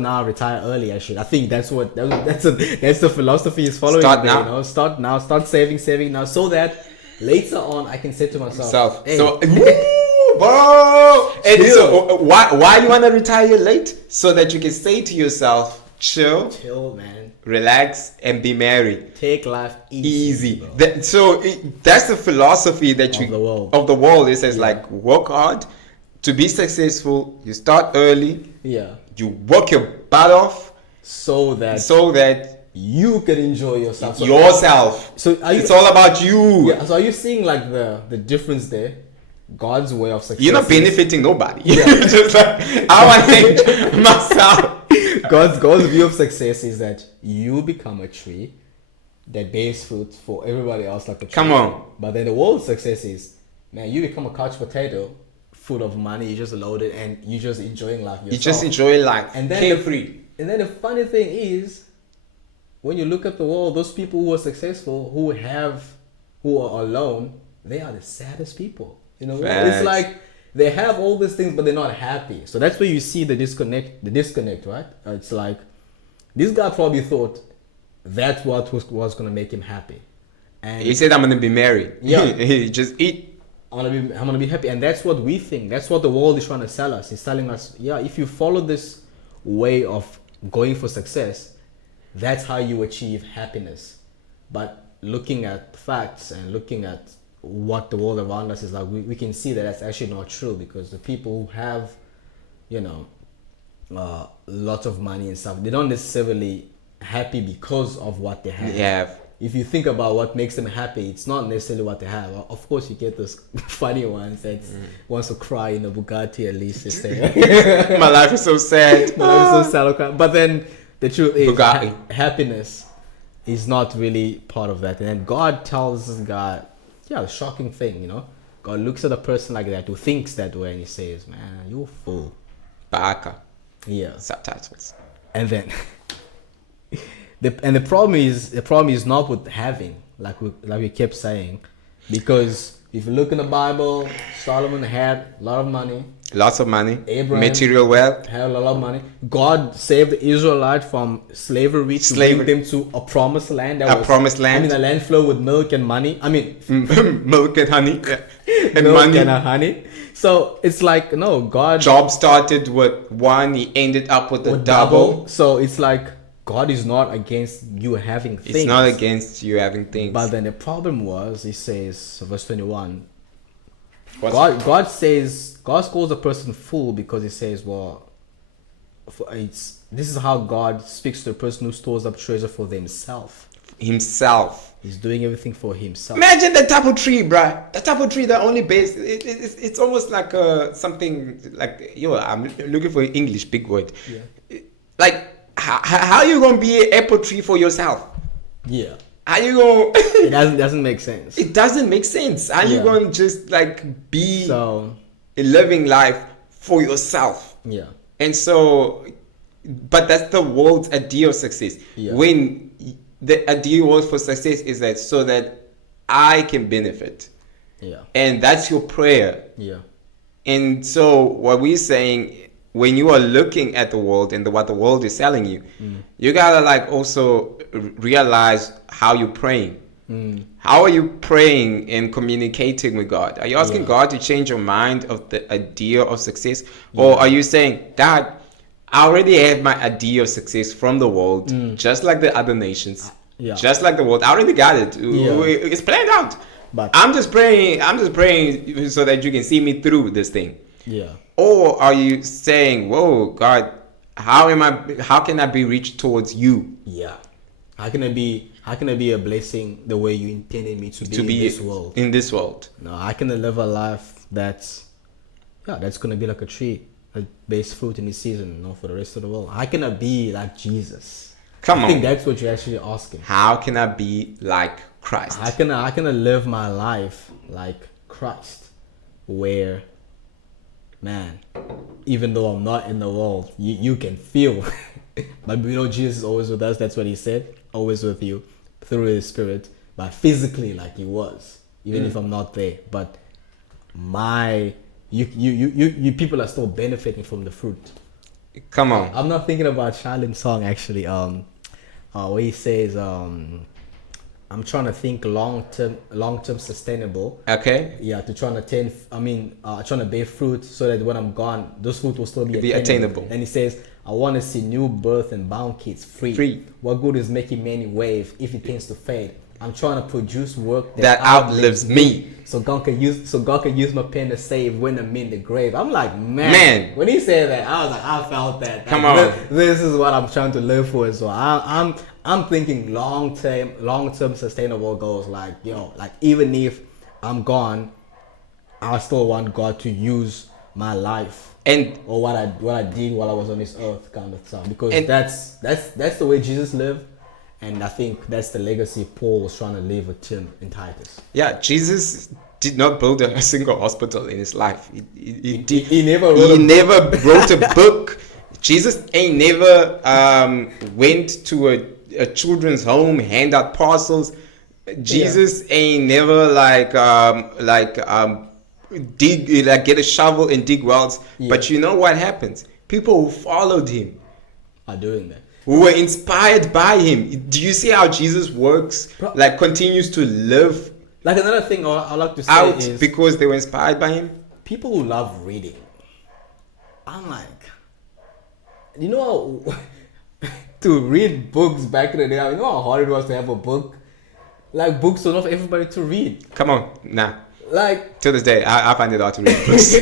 now, retire early. Actually, I think that's the philosophy he's following. Start now. You know? Start now. Start saving now, so that later on I can say to myself, hey. So. Whoa! And so why you wanna retire late? So that you can say to yourself, chill, man. Relax and be merry. Take life easy. That's the philosophy that of the world. It says like, work hard to be successful. You start early. Yeah. You work your butt off so that you can enjoy yourself. So it's all about you. Yeah. So are you seeing like the difference there? God's way of success. You're not benefiting nobody. Yeah. Just like, I want to enjoy myself. God's view of success is that you become a tree that bears fruit for everybody else like a tree. Come on. But then the world's success is, man, you become a couch potato full of money, you just loaded and you're just enjoying life yourself. You just enjoy life. And then carefree. And then the funny thing is, when you look at the world, those people who are successful, who are alone, they are the saddest people. You know, it's like they have all these things, but they're not happy. So that's where you see the disconnect, right? It's like this guy probably thought that's what was going to make him happy. And he said, I'm going to be married. Yeah. He just eat. I'm going to be happy. And that's what we think. That's what the world is trying to sell us. It's telling us, if you follow this way of going for success, that's how you achieve happiness. But looking at facts and looking at what the world around us is like, we can see that that's actually not true, because the people who have, lots of money and stuff, they don't necessarily happy because of what they have. Yeah. If you think about what makes them happy, it's not necessarily what they have. Of course, you get those funny ones that wants to cry in a Bugatti at least. To say, my life is so sad. My life is so sad. But then the truth is, happiness is not really part of that. And then God tells this guy, the shocking thing, God looks at a person like that who thinks that way and he says, man, you're a fool. Baka. Yeah. Subtitles. And then the problem is not with having, like we kept saying, because if you look in the Bible, Solomon had a lot of money. Lots of money. Abraham material wealth. Had a lot of money. God saved the Israelites from slavery to bring them to a promised land. Promised land. I mean, a land flowed with milk and money. I mean, milk and honey. And milk money. And honey. So it's like, no, God. Job started with one, he ended up with a double. So it's like, God is not against you having things. It's not against you having things. But then the problem was, he says, verse 21, God calls a person fool because he says, this is how God speaks to a person who stores up treasure for themselves. He's doing everything for himself. Imagine the type of tree, bruh. The type of tree that only based. It's almost like something like, I'm looking for an English big word. Yeah. Like, how are you going to be an apple tree for yourself? Yeah. How you going it doesn't make sense. It doesn't make sense. How you going to just like be a living life for yourself? Yeah. And so, but that's the world's ideal of success. Yeah. When the ideal word for success is that so that I can benefit. Yeah. And that's your prayer. Yeah. And so what we're saying, when you are looking at the world and what the world is selling you, you gotta like also realize how you're praying. How are you praying and communicating with God? Are you asking God to change your mind of the idea of success? Or are you saying, God, I already have my idea of success from the world, just like the other nations, just like the world. I already got it. It's planned out. But I'm just praying so that you can see me through this thing. Yeah. Or are you saying, whoa, God, how can I be reached towards you? Yeah. How can I be a blessing the way you intended me to be in this world? In this world. No, I can live a life that's gonna be like a tree that bears fruit in its season, for the rest of the world. How can I be like Jesus? I think that's what you're actually asking. How can I be like Christ? How can I live my life like Christ? Where, man, even though I'm not in the world, you can feel. But Jesus is always with us. That's what he said. Always with you through his spirit. But physically, like he was, even if I'm not there. But you people are still benefiting from the fruit. Come on. I'm not thinking about Charlene's song actually. Where he says, I'm trying to think long term sustainable. Okay. Yeah, to trying to bear fruit so that when I'm gone, those fruit will still be attainable. And he says, I want to see new birth and bound kids free. What good is making many wave if it tends to fade? I'm trying to produce work that outlives me. So God can use my pen to save when I'm in the grave. I'm like, man. When he said that, I was like, I felt that. Come on. This is what I'm trying to live for as well. I'm thinking long term sustainable goals. Like, even if I'm gone, I still want God to use my life or what I did while I was on this earth, kind of stuff. Because that's the way Jesus lived. And I think that's the legacy Paul was trying to leave with Tim in Titus. Yeah, Jesus did not build a single hospital in his life. He never wrote a book. Jesus ain't never went to a children's home, hand out parcels. Jesus ain't never get a shovel and dig wells. But you know what happens? People who followed him are doing that. Who were inspired by him. Do you see how Jesus works? Continues to live. Like another thing I like to say is because they were inspired by him. People who love reading. I'm like, to read books back in the day. You know how hard it was to have a book. Like books are not for everybody to read. Come on, nah. Like to this day, I find it hard to read books.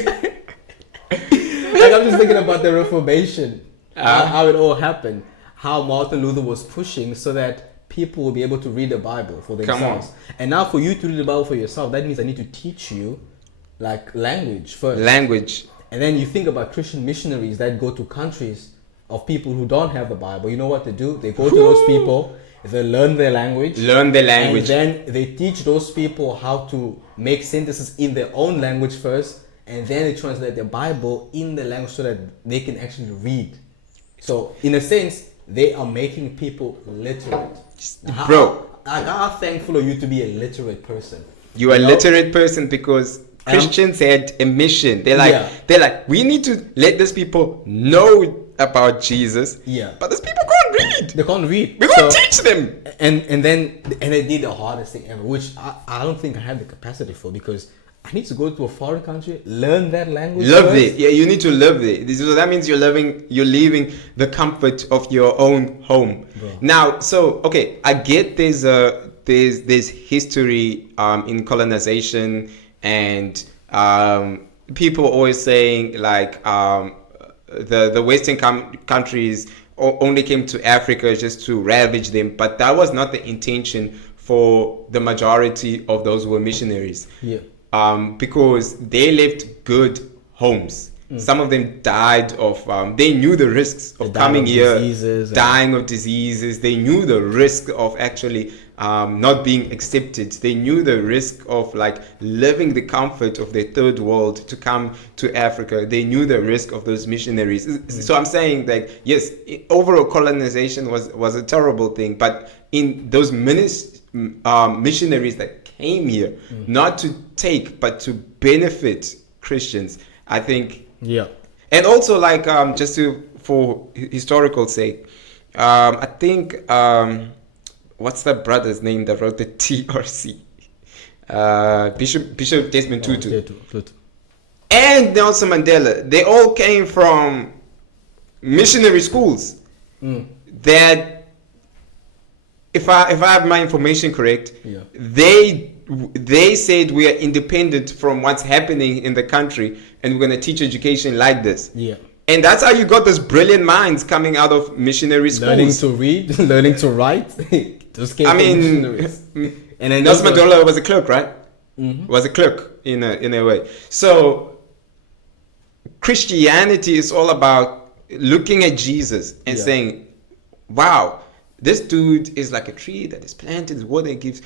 I'm just thinking about the Reformation, how it all happened. How Martin Luther was pushing so that people will be able to read the Bible for themselves. And now for you to read the Bible for yourself, that means I need to teach you language first. And then you think about Christian missionaries that go to countries of people who don't have the Bible. You know what they do? They go to those people, they learn their language. And then they teach those people how to make sentences in their own language first. And then they translate the Bible in the language so that they can actually read. So in a sense, they are making people literate. Bro, how thankful are you to be a literate person? You are a literate person because Christians had a mission. They're like, we need to let these people know about Jesus. Yeah. But these people can't read. They can't read. We're going to teach them. And they did the hardest thing ever, which I don't think I have the capacity for, because I need to go to a foreign country, learn that language. Love it. Yeah, you need to love it. So that means you're leaving the comfort of your own home. Bro. Now, I get there's history in colonization, and people always saying the Western countries only came to Africa just to ravage them, but that was not the intention for the majority of those who were missionaries. Yeah. Because they left good homes. Some of them died of, they knew the risks of coming here, dying of diseases. They knew the risk of actually not being accepted. They knew the risk of living the comfort of their third world to come to Africa. They knew the risk of those missionaries. So I'm saying yes, overall colonization was a terrible thing, but in those missionaries that came here, not to take but to benefit Christians, I think. Yeah. And also for historical sake, I think what's the brother's name that wrote the TRC? Bishop Desmond Tutu. And Nelson Mandela. They all came from missionary schools. That, if I have my information correct, they said we are independent from what's happening in the country, and we're going to teach education like this. And that's how you got those brilliant minds coming out of missionary schools. Learning to read, learning to write. I mean, and then Nelson Mandela was a clerk, right? Was a clerk in a way. So Christianity is all about looking at Jesus and saying, wow, this dude is like a tree that is planted, water gives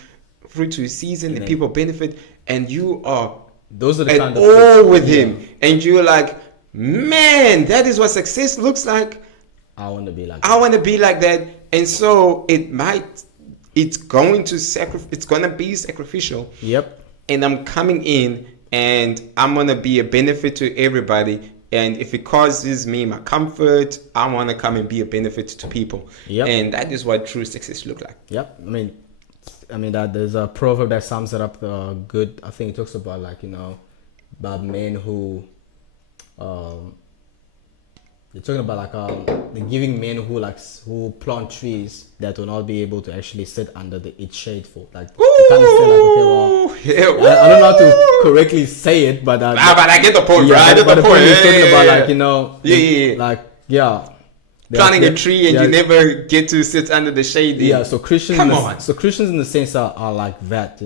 fruit to his season, and people benefit, and you are at all with him, and you're like, man, that is what success looks like. I want to be like that. And so it's going to be sacrificial. And I'm coming in, and I'm going to be a benefit to everybody. And if it causes me my comfort, I want to come and be a benefit to people. And that is what true success looks like. I mean that there's a proverb that sums it up good. I think it talks about, like, about men who they're talking about, like, they're giving men who plant trees that will not be able to actually sit under its shade for, like, they kind of say, like, okay, well, I don't know how to correctly say it, but but I get the point, bro. I get the point. Is talking about, like, planting a tree and you never get to sit under the shade. So Christians, Christians in the sense are like that,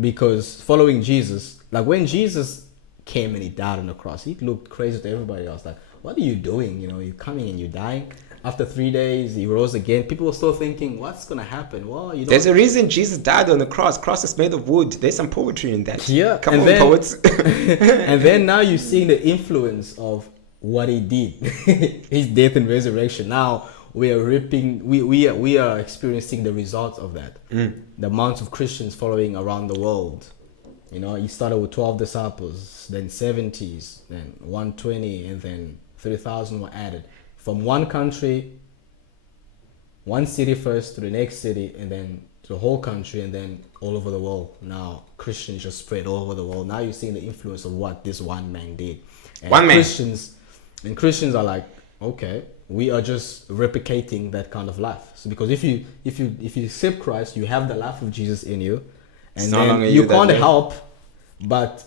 because following Jesus, like when Jesus came and he died on the cross, he looked crazy to everybody else. Like, what are you doing? You're coming and you're dying. After 3 days, he rose again. People were still thinking, what's going to happen? Well, there's a reason Jesus died on the cross. Cross is made of wood. There's some poetry in that. Come on, poets. And then now you're seeing the influence of what he did, his death and resurrection. Now we are reaping, we are experiencing the results of that. The amount of Christians following around the world. He started with 12 disciples, then 70s, then 120, and then 3,000 were added. From one country, one city first, to the next city, and then to the whole country, and then all over the world. Now Christians just spread all over the world. Now you're seeing the influence of what this one man did. And Christians are like, okay, we are just replicating that kind of life. So because if you accept Christ, you have the life of Jesus in you, and then you can't help but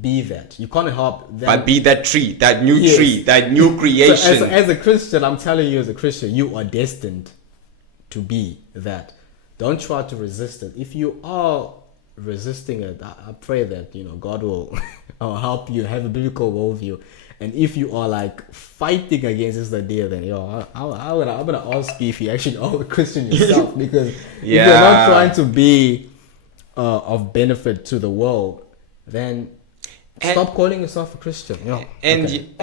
be that. You can't help that. But be that tree, that new tree, that new creation. So as a Christian, I'm telling you, as a Christian, you are destined to be that. Don't try to resist it. If you are resisting it, I pray that God will help you have a biblical worldview. And if you are like fighting against this idea, then I'm gonna ask you if you actually are a Christian yourself, because if you're not trying to be of benefit to the world, then stop calling yourself a Christian. I'm dying.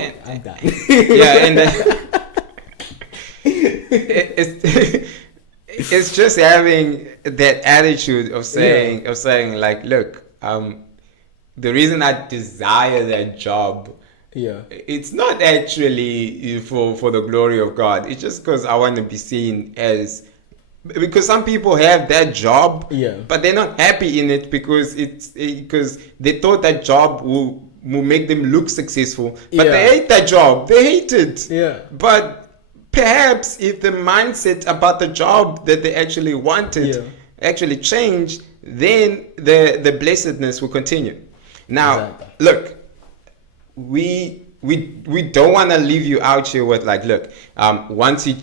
It's just having that attitude of saying like, look, the reason I desire that job, it's not actually for the glory of God. It's just because I want to be seen as, because some people have that job, but they're not happy in it because because they thought that job will make them look successful, but they hate that job. They hate it. But perhaps if the mindset about the job that they actually wanted actually changed, then the blessedness will continue. Now, look, we don't want to leave you out here with like, look, once you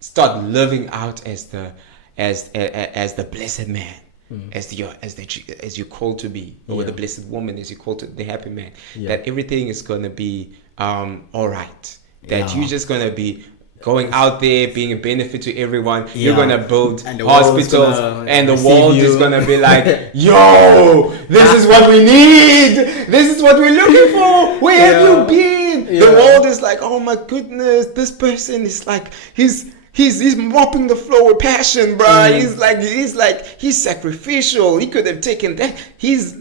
start living out as the blessed man, as you're called to be, or the blessed woman as you're called to, the happy man, that everything is gonna be all right. That you're just gonna be going out there, being a benefit to everyone. You're gonna build hospitals, and the world is gonna be like, yo, this is what we need. This is what we're looking for. Where have you been? The world is like, oh my goodness, this person is like, he's mopping the floor with passion, bro. He's sacrificial. He could have taken that. There's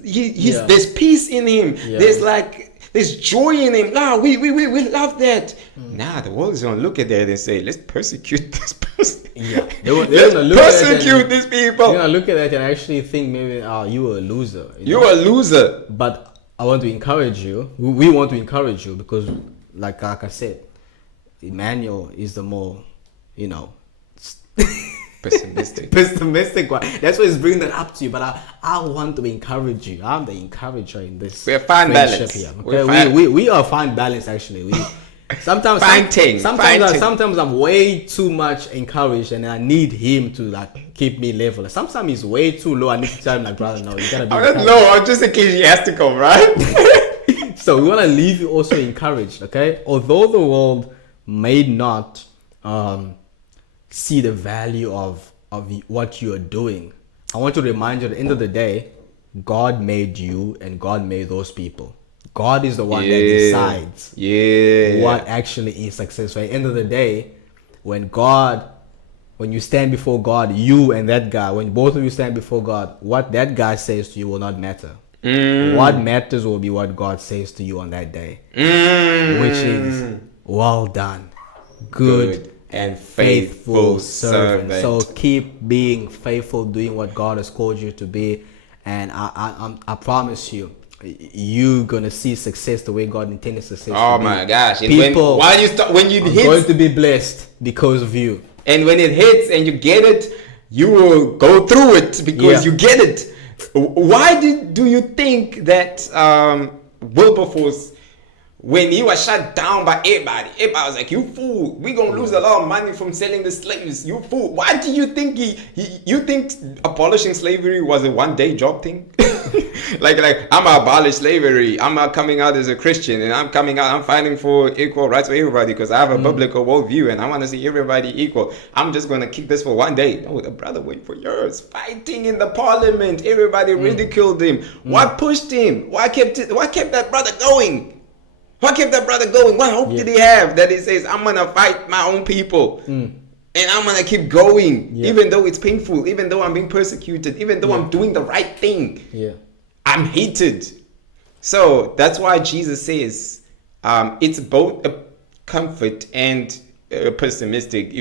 peace in him. There's joy in him. Nah, we love that. Nah, the world is gonna look at that and say, let's persecute this person. Yeah, they're gonna look persecute these people. They're gonna look at that and actually think maybe, you were a loser. You're a loser. But I want to encourage you. We want to encourage you because, like I said, Emmanuel is the more, pessimistic one. That's why he's bringing that up to you. But I want to encourage you. I'm the encourager in this. We're fine balance here. Okay? We are fine balance actually. Sometimes I'm way too much encouraged and I need him to like keep me level. Sometimes he's way too low. I need to tell him like, brother, no, you gotta be. I'm not low. I'm just ecclesiastical, right? So we want to leave you also encouraged. Okay, although the world may not see the value of what you are doing, I want to remind you at the end of the day, God made you and God made those people. God is the one that decides what actually is successful. At the end of the day, when you stand before God, you and that guy, when both of you stand before God, what that guy says to you will not matter. What matters will be what God says to you on that day, which is, well done, good and faithful servant. So keep being faithful, doing what God has called you to be, and I promise you're gonna see success the way God intended success. Oh my gosh! People when you hit, going to be blessed because of you. And when it hits and you get it, you will go through it because you get it. Why do you think that Wilberforce, when he was shut down by everybody was like, you fool, we gonna lose a lot of money from selling the slaves, you fool. Why do you think you think abolishing slavery was a one-day job thing? like I'm gonna abolish slavery, I'm coming out as a Christian, and I'm fighting for equal rights for everybody because I have a biblical worldview and I want to see everybody equal. I'm just gonna kick this for one day. No, the brother wait for years, fighting in the parliament, everybody ridiculed him. What pushed him? What kept that brother going? What kept that brother going? What hope did he have that he says, I'm going to fight my own people and I'm going to keep going, even though it's painful, even though I'm being persecuted, even though I'm doing the right thing. I'm hated. So that's why Jesus says it's both a comfort and pessimistic,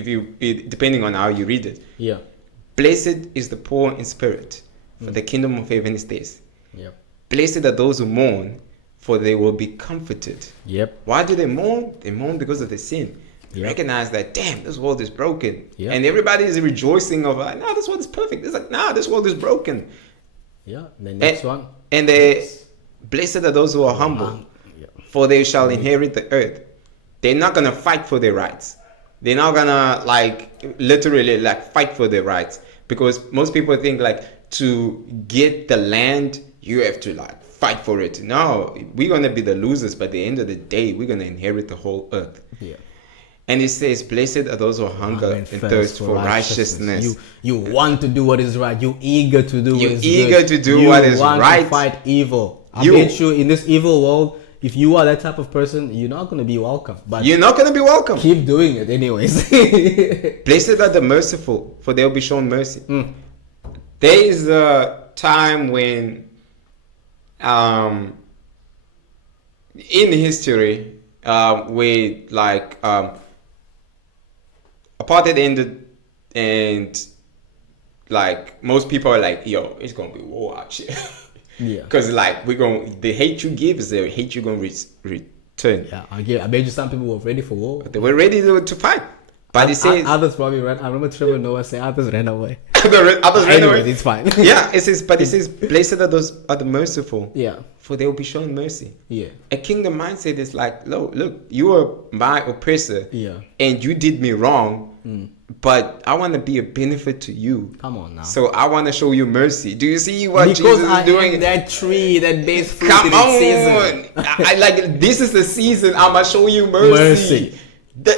depending on how you read it. Blessed is the poor in spirit, for the kingdom of heaven is theirs. Blessed are those who mourn, for they will be comforted. Why do they mourn? They mourn because of the sin. They recognize that, damn, this world is broken. And everybody is rejoicing over, no, this world is perfect. It's like, nah, this world is broken. The next one. And blessed are those who are humble, for they shall inherit the earth. They're not going to fight for their rights. They're not going to literally fight for their rights. Because most people think to get the land, you have to fight for it. No, we're going to be the losers, but at the end of the day, we're going to inherit the whole earth. And it says, blessed are those who hunger and thirst for righteousness. You want to do what is right. You're eager to do what is good. You're eager to do what is right. You want to fight evil. I bet you in this evil world, if you are that type of person, you're not going to be welcome. But you're not going to be welcome. Keep doing it anyways. Blessed are the merciful, for they'll be shown mercy. There is a time when in history where apartheid ended and most people are like, yo, it's gonna be war out here. Because the hate you give is the hate you're gonna return. I bet you some people were ready for war. They were ready to fight. But it says others probably ran. I remember Trevor Noah saying others ran away. others ran away. It's fine. It says, blessed are those are the merciful. For they will be shown mercy. A kingdom mindset is look, you are my oppressor. And you did me wrong. But I want to be a benefit to you. Come on now. So I want to show you mercy. Do you see what Jesus is doing? That tree that bears fruit in its season. I this is the season. I'ma show you mercy.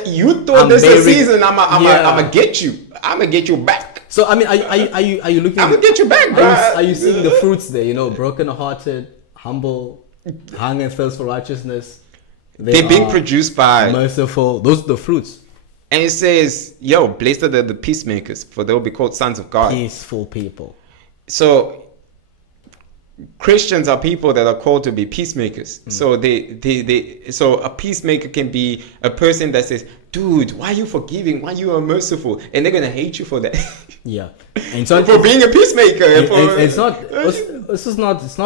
You thought this is the season. I'ma get you. I'ma get you back. So I mean, are you looking? I'm gonna get you back, bro. Are you seeing the fruits there? Broken-hearted, humble, hunger and thirst for righteousness. They're being produced by merciful. Those are the fruits. And it says, yo, blessed are the peacemakers, for they will be called sons of God. Peaceful people. So Christians are people that are called to be peacemakers. So so a peacemaker can be a person that says, dude, why are you forgiving? Why you are merciful? And they're gonna hate you for that. Yeah, and so for being a peacemaker. It's not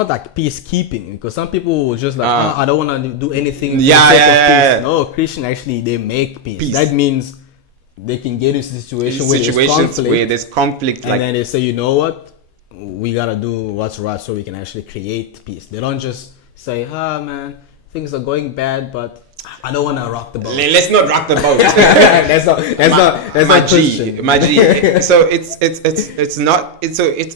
like peacekeeping, because some people will just like, I don't want to do anything for the sake of peace. No, Christian actually, they make peace. That means they can get into situations where there's conflict, and then they say, you know what, we gotta do what's right so we can actually create peace. They don't just say, man, things are going bad, but I don't want to rock the boat. Let's not rock the boat. that's not Christian. My G. So it's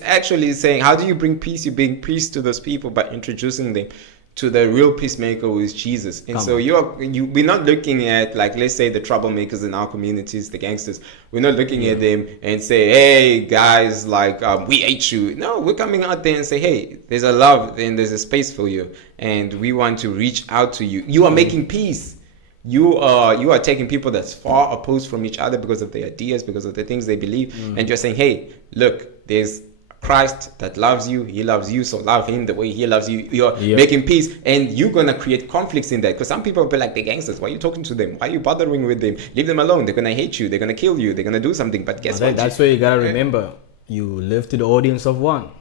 actually saying, how do you bring peace? You bring peace to those people by introducing them to the real peacemaker, who is Jesus. And we're not looking at, like, let's say the troublemakers in our communities, the gangsters. We're not looking at them and say, hey guys, like, we hate you. No, we're coming out there and say, hey, there's a love and there's a space for you, and we want to reach out to you. You are making peace. You are taking people that's far opposed from each other because of their ideas, because of the things they believe, and you're saying, hey, look, there's Christ that loves you. He loves you, so love him the way he loves you. You're making peace, and you're gonna create conflicts in that, because some people will be like, they're gangsters. Why are you talking to them? Why are you bothering with them? Leave them alone. They're gonna hate you. They're gonna kill you. They're gonna do something. But guess what? That's where you gotta remember. You live to the audience of one.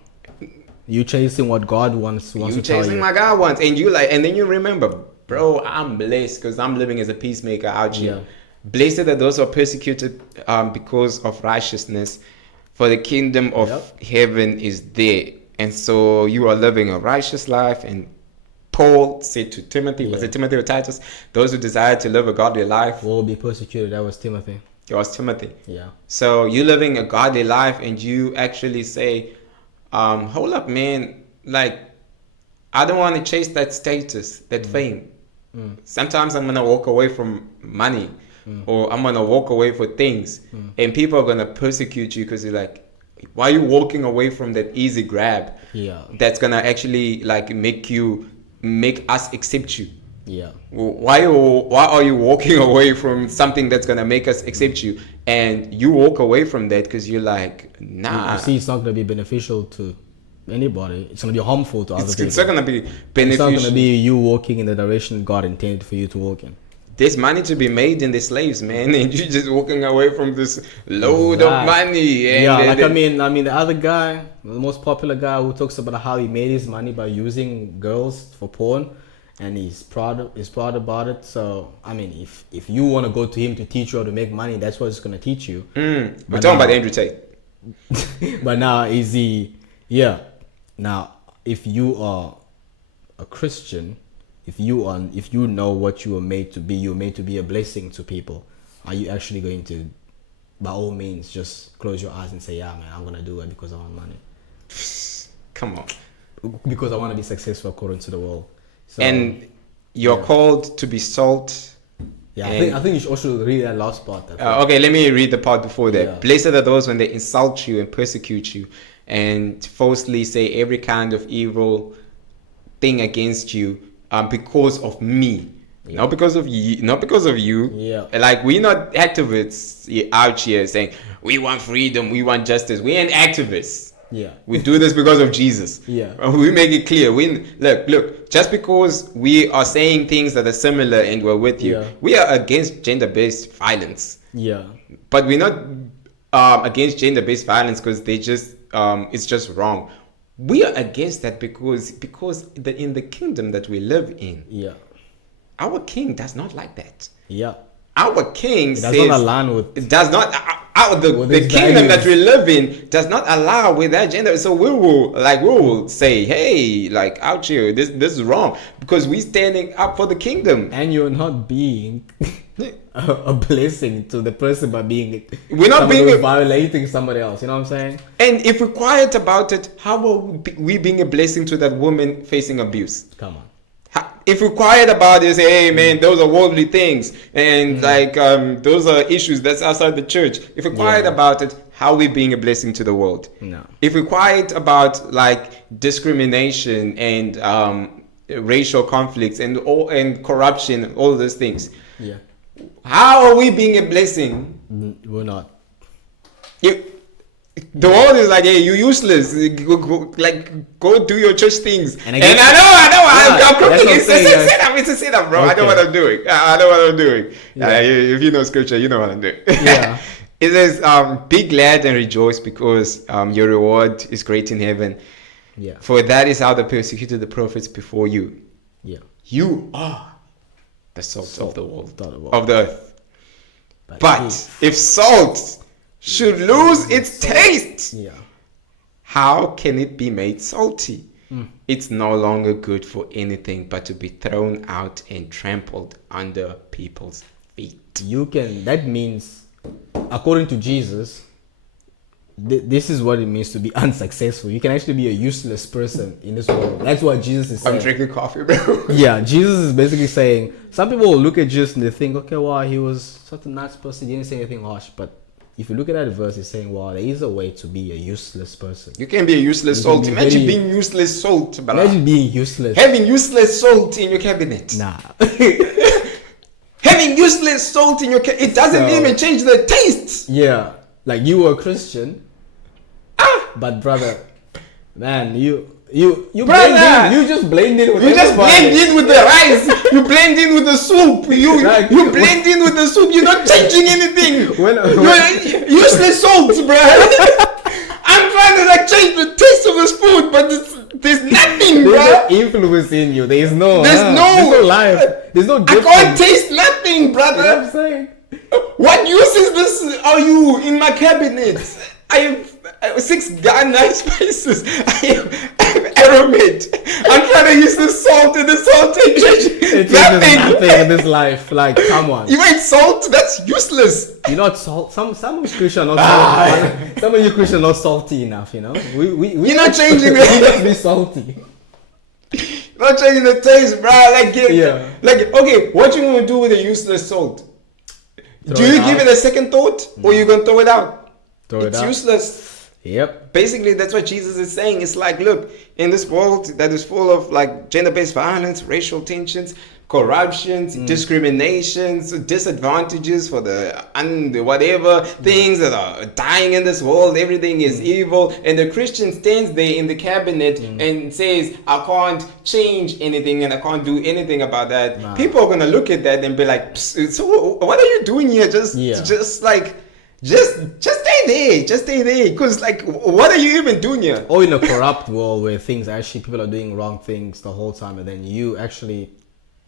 You chasing what God wants to tell you. You chasing what God wants, and then you remember, bro, I'm blessed because I'm living as a peacemaker out here. Blessed are those who are persecuted because of righteousness, for the kingdom of heaven is there. And so you are living a righteous life. And Paul said to Timothy, was it Timothy or Titus? Those who desire to live a godly life will be persecuted. That was Timothy. It was Timothy. Yeah. So you're living a godly life, and you actually say, hold up, man. Like, I don't want to chase that status, that fame. Sometimes I'm going to walk away from money. Or I'm gonna walk away for things, and people are gonna persecute you because you're like, why are you walking away from that easy grab? That's gonna actually like make us accept you. Why are you walking away from something that's gonna make us accept you? And you walk away from that because you're like, nah. You see, it's not gonna be beneficial to anybody. It's gonna be harmful to other people. It's not gonna be beneficial. It's not gonna be you walking in the direction God intended for you to walk in. There's money to be made in the slaves, man, and you're just walking away from this load of money. And I mean, the other guy, the most popular guy, who talks about how he made his money by using girls for porn, and he's proud about it. So, I mean, if you want to go to him to teach you how to make money, that's what it's gonna teach you. We're talking about Andrew Tate. But now, now, if you are a Christian, if you know what you were made to be, you're made to be a blessing to people. Are you actually going to, by all means, just close your eyes and say, yeah, man, I'm going to do it because I want money? Come on. Because I want to be successful according to the world. So, and you're called to be salt. Yeah, I think you should also read that last part. Okay, let me read the part before that. Yeah. Blessed are those when they insult you and persecute you and falsely say every kind of evil thing against you. Because of me, not because of you. Yeah. Like, we're not activists out here saying we want freedom, we want justice. We ain't activists. Yeah. We do this because of Jesus. Yeah. We make it clear. Look. Just because we are saying things that are similar and we're with you, we are against gender-based violence. Yeah. But we're not against gender-based violence because it's just wrong. We are against that because in the kingdom that we live in, our king does not like that. Yeah. Our king does not align with. It does not. The kingdom that we live in does not allow with that gender. So we will say, hey, like, out here, this is wrong because we're standing up for the kingdom. And you're not being a blessing to the person by being. We're not being violating somebody else. You know what I'm saying? And if we're quiet about it, how are we being a blessing to that woman facing abuse? Come on. If we're quiet about it, say, hey man, those are worldly things, and those are issues that's outside the church. If we're quiet about it, how are we being a blessing to the world? No. If we're quiet about like discrimination and racial conflicts and corruption, all of those things, how are we being a blessing? We're not. The world is like, hey, you're useless. Go do your church things. And I'm crooked. It's a setup, bro. Okay. I know what I'm doing. If you know scripture, you know what I'm doing. Yeah. It says, be glad and rejoice because your reward is great in heaven. Yeah. For that is how they persecuted the prophets before you. Yeah. You are the salt of the world, of the earth. But if salt should lose its taste, how can it be made salty? It's no longer good for anything but to be thrown out and trampled under people's feet. That means, according to Jesus, this is what it means to be unsuccessful. You can actually be a useless person in this world. That's what Jesus is saying. I'm drinking coffee, bro. Yeah, Jesus is basically saying, some people will look at Jesus and they think, okay, well, he was such a nice person, he didn't say anything harsh. But if you look at that verse, he's saying, well, there is a way to be a useless person. You can be a useless salt. Imagine being useless salt, bro. Imagine being useless. Having useless salt in your cabinet. Nah. Having useless salt in your cabinet. It doesn't even change the taste. Yeah. Like, you were a Christian. But brother, man, you blend in. You just blend in with the rice. You blend in with the soup. You blend in with the soup. You're not changing anything. You're useless salt, bro. I'm trying to change the taste of this food, but there's nothing, bro. There's no influence in you. There's no life. There's no difference. I can't taste nothing, brother. You know what I'm saying? What use is this? Are you in my cabinet? I have 6 Ghana spices. I have aromat. I'm trying to use the salt, and the salt ain't nothing in this life. Like, come on. You ain't salt? That's useless. You're not salt. Some of you Christians are not salty. Some of you Christians are not salty enough, you know. You're not changing it. We must be salty. Not changing the taste, bro. Okay, what you gonna do with a useless salt? Do you give it a second thought, or you gonna throw it out? It's useless. Yep. Basically, that's what Jesus is saying. It's like, look, in this world that is full of gender-based violence, racial tensions, corruptions, discriminations, disadvantages for the whatever things that are dying in this world, everything is evil, and the Christian stands there in the cabinet and says, I can't change anything and I can't do anything about that. Nah. People are gonna look at that and be like, so what are you doing here? Just stay there. Because, what are you even doing here? Or in a corrupt world where people are doing wrong things the whole time, and then you actually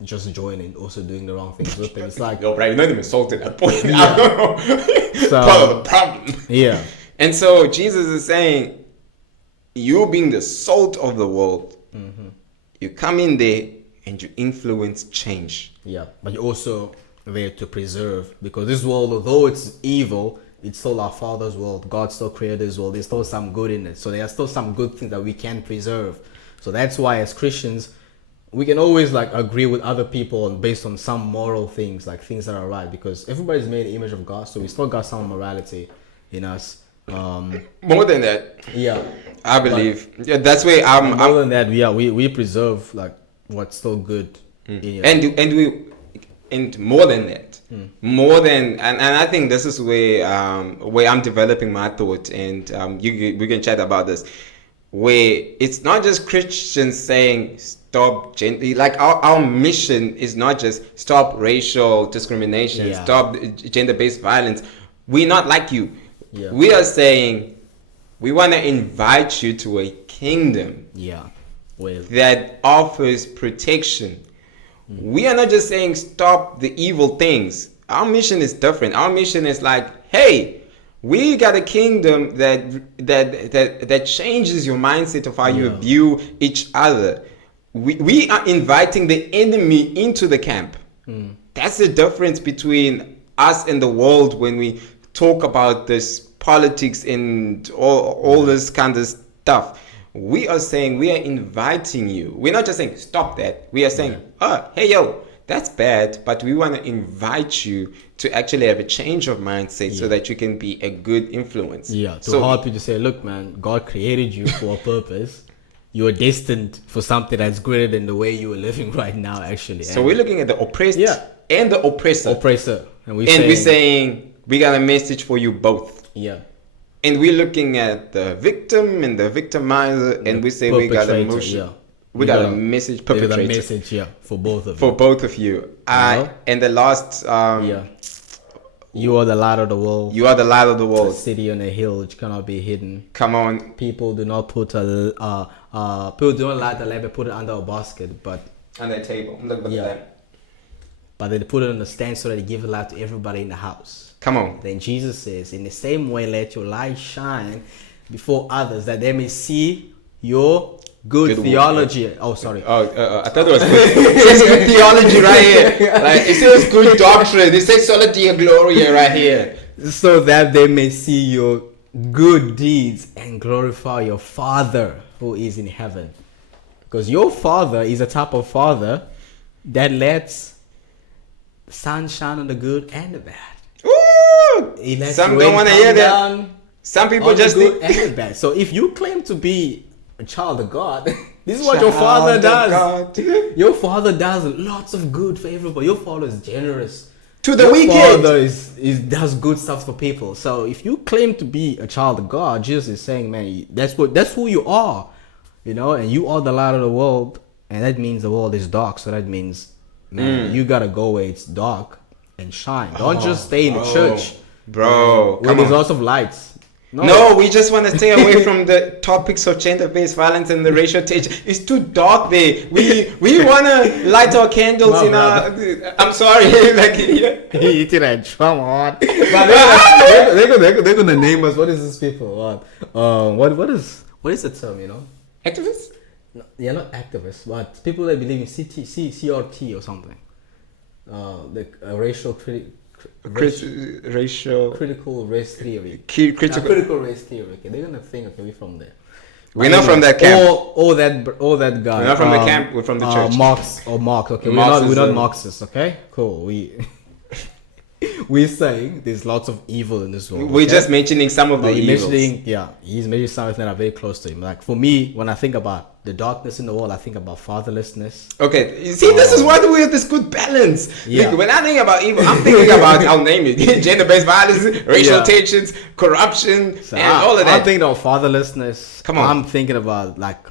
just join in also doing the wrong things with them. It's like, yo, bro, you're not even salted at that point. I don't know. Part of the problem. Yeah. And so Jesus is saying, you being the salt of the world, you come in there and you influence change. Yeah, but you're also there to preserve, because this world, although it's evil, it's still our Father's world. God still created this world. There's still some good in it. So there are still some good things that we can preserve. So that's why as Christians, we can always agree with other people based on some moral things, things that are right, because everybody's made in the image of God. So we still got some morality in us. More than that. Yeah. I believe. Yeah, that's why more than that, we preserve what's still good in us. And more than that, and I think this is where I'm developing my thought, and we can chat about this, where it's not just Christians saying stop our mission is not just stop racial discrimination, stop gender-based violence. We're not like you. Yeah. We are saying we want to invite you to a kingdom that offers protection. We are not just saying stop the evil things. Our mission is different. Our mission is hey, we got a kingdom that changes your mindset of how you view each other. We are inviting the enemy into the camp. That's the difference between us and the world when we talk about this politics and all this kind of stuff. We are saying we are inviting you. We're not just saying stop that. We are saying, hey, yo, that's bad, but we want to invite you to actually have a change of mindset so that you can be a good influence. Yeah, to help you to say, look, man, God created you for a purpose. You are destined for something that's greater than the way you are living right now, actually. So we're looking at the oppressed and the oppressor. And we're saying, we got a message for you both. Yeah. And we're looking at the victim and the victimizer, and we say we got a motion. Yeah. We got a message perpetrator. We got a message, yeah, for both of you. For both of you. And the last... You are the light of the world. You are the light of the world. A city on a hill which cannot be hidden. Come on. People do not put people do not light the lamp and put it under a basket, but... Under a table. But they put it on the stand so that they give light to everybody in the house. Come on. Then Jesus says, in the same way, let your light shine before others, that they may see your good theology. Word. Oh, sorry. I thought it was good. It says good theology right here. Like, it says good doctrine. It says sola gloria right here. So that they may see your good deeds and glorify your Father who is in heaven. Because your Father is a type of Father that lets the sun shine on the good and the bad. Ooh! Some don't want to hear that. Some people just good and the bad. So if you claim to be a child of God, this is what your Father does. Your Father does lots of good for everybody. Your Father is generous to the wicked. Your Father does good stuff for people. So if you claim to be a child of God, Jesus is saying, man, that's who you are, you know, and you are the light of the world, and that means the world is dark. So that means, man, you gotta go where it's dark and shine. Don't just stay in the church, bro. Where there's lots of lights. No, we just want to stay away from the topics of gender-based violence and the racial tension. It's too dark there. We want to light our candles in our... I'm sorry. Eating a drum on. They're going to name us. What is this people? What is the term, you know? Activists? No, they're not activists, but people that believe in CRT or something. The racial critical race theory. Critical race theory. Okay, they're gonna think, okay, we're from there. We're not from that camp. Or that guy. We're not from the camp. We're from the church. Marx. Okay, we're not Marxists. Okay, cool. We're saying there's lots of evil in this world. We're just mentioning some of the evils. He's mentioning something that are very close to him. Like for me, when I think about the darkness in the world, I think about fatherlessness. Okay, you see, this is why we have this good balance. Yeah. Like, when I think about evil, I'm thinking about, I'll name it, gender-based violence, racial tensions, corruption, and all of that. I'm thinking about fatherlessness. Come on. I'm thinking about like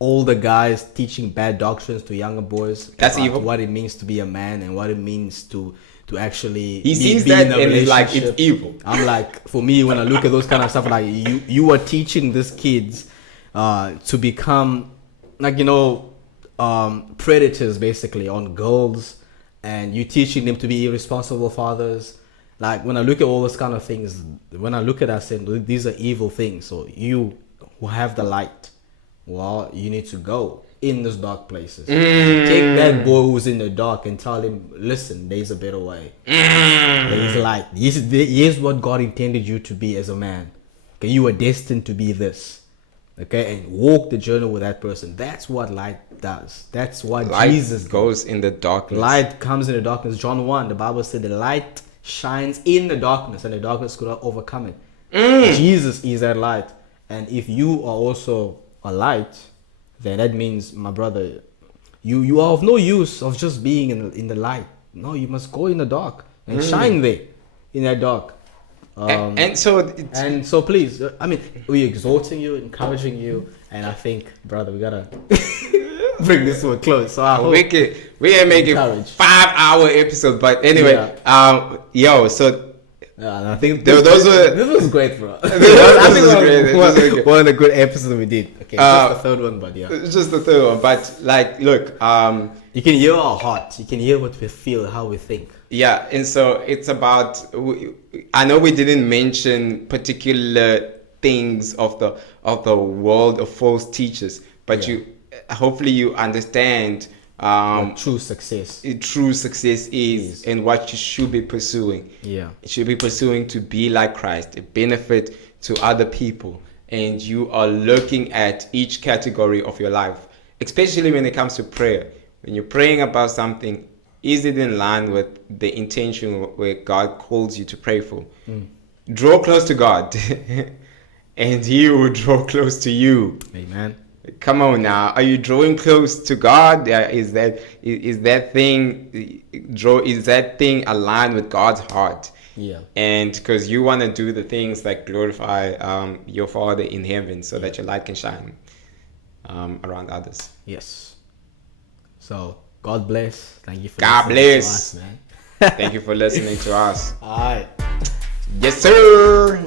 older guys teaching bad doctrines to younger boys. That's evil. What it means to be a man and what it means to actually he sees that and he's like, it's evil. I'm like, for me, when I look at those kind of stuff, like you are teaching these kids to become like, you know, predators basically on girls, and you teaching them to be irresponsible fathers. Like when I look at all those kind of things, when I look at us and these are evil things. So you who have the light, well, you need to go in those dark places. Take that boy who's in the dark and tell him, listen, there's a better way. There's light. Here's what God intended you to be as a man. Okay, you are destined to be this. Okay, and walk the journey with that person. That's what light does. That's what light Jesus goes in the darkness. Light comes in the darkness. John 1, the Bible said the light shines in the darkness and the darkness could not overcome it. Jesus is that light. And if you are also a light, then that means, my brother, you are of no use of just being in the light. No, you must go in the dark and shine there in that dark. And so please, I mean, we're exhorting you, encouraging you, and I think, brother, we gotta bring this to a close. So I hope we can make it 5-hour episode, but anyway, so. I think this was great, bro. This was one of the good episodes we did. Okay, just the third one, but yeah. It's just the third one, but like, look, you can hear our heart. You can hear what we feel, how we think. Yeah, and so it's about. I know we didn't mention particular things of the world of false teachers, but hopefully you understand. What true success is and what you should be pursuing. You should be pursuing to be like Christ, a benefit to other people, and you are looking at each category of your life, especially when it comes to prayer. When you're praying about something, is it in line with the intention where God calls you to pray for? Draw close to God and He will draw close to you. Amen. Come on now, are you drawing close to God? Is that thing aligned with God's heart? Yeah. And because you want to do the things like glorify your Father in heaven, so that your light can shine around others. Yes. So God bless. Thank you for God listening bless. to us, man. Thank you for listening to us. All right. Yes, sir.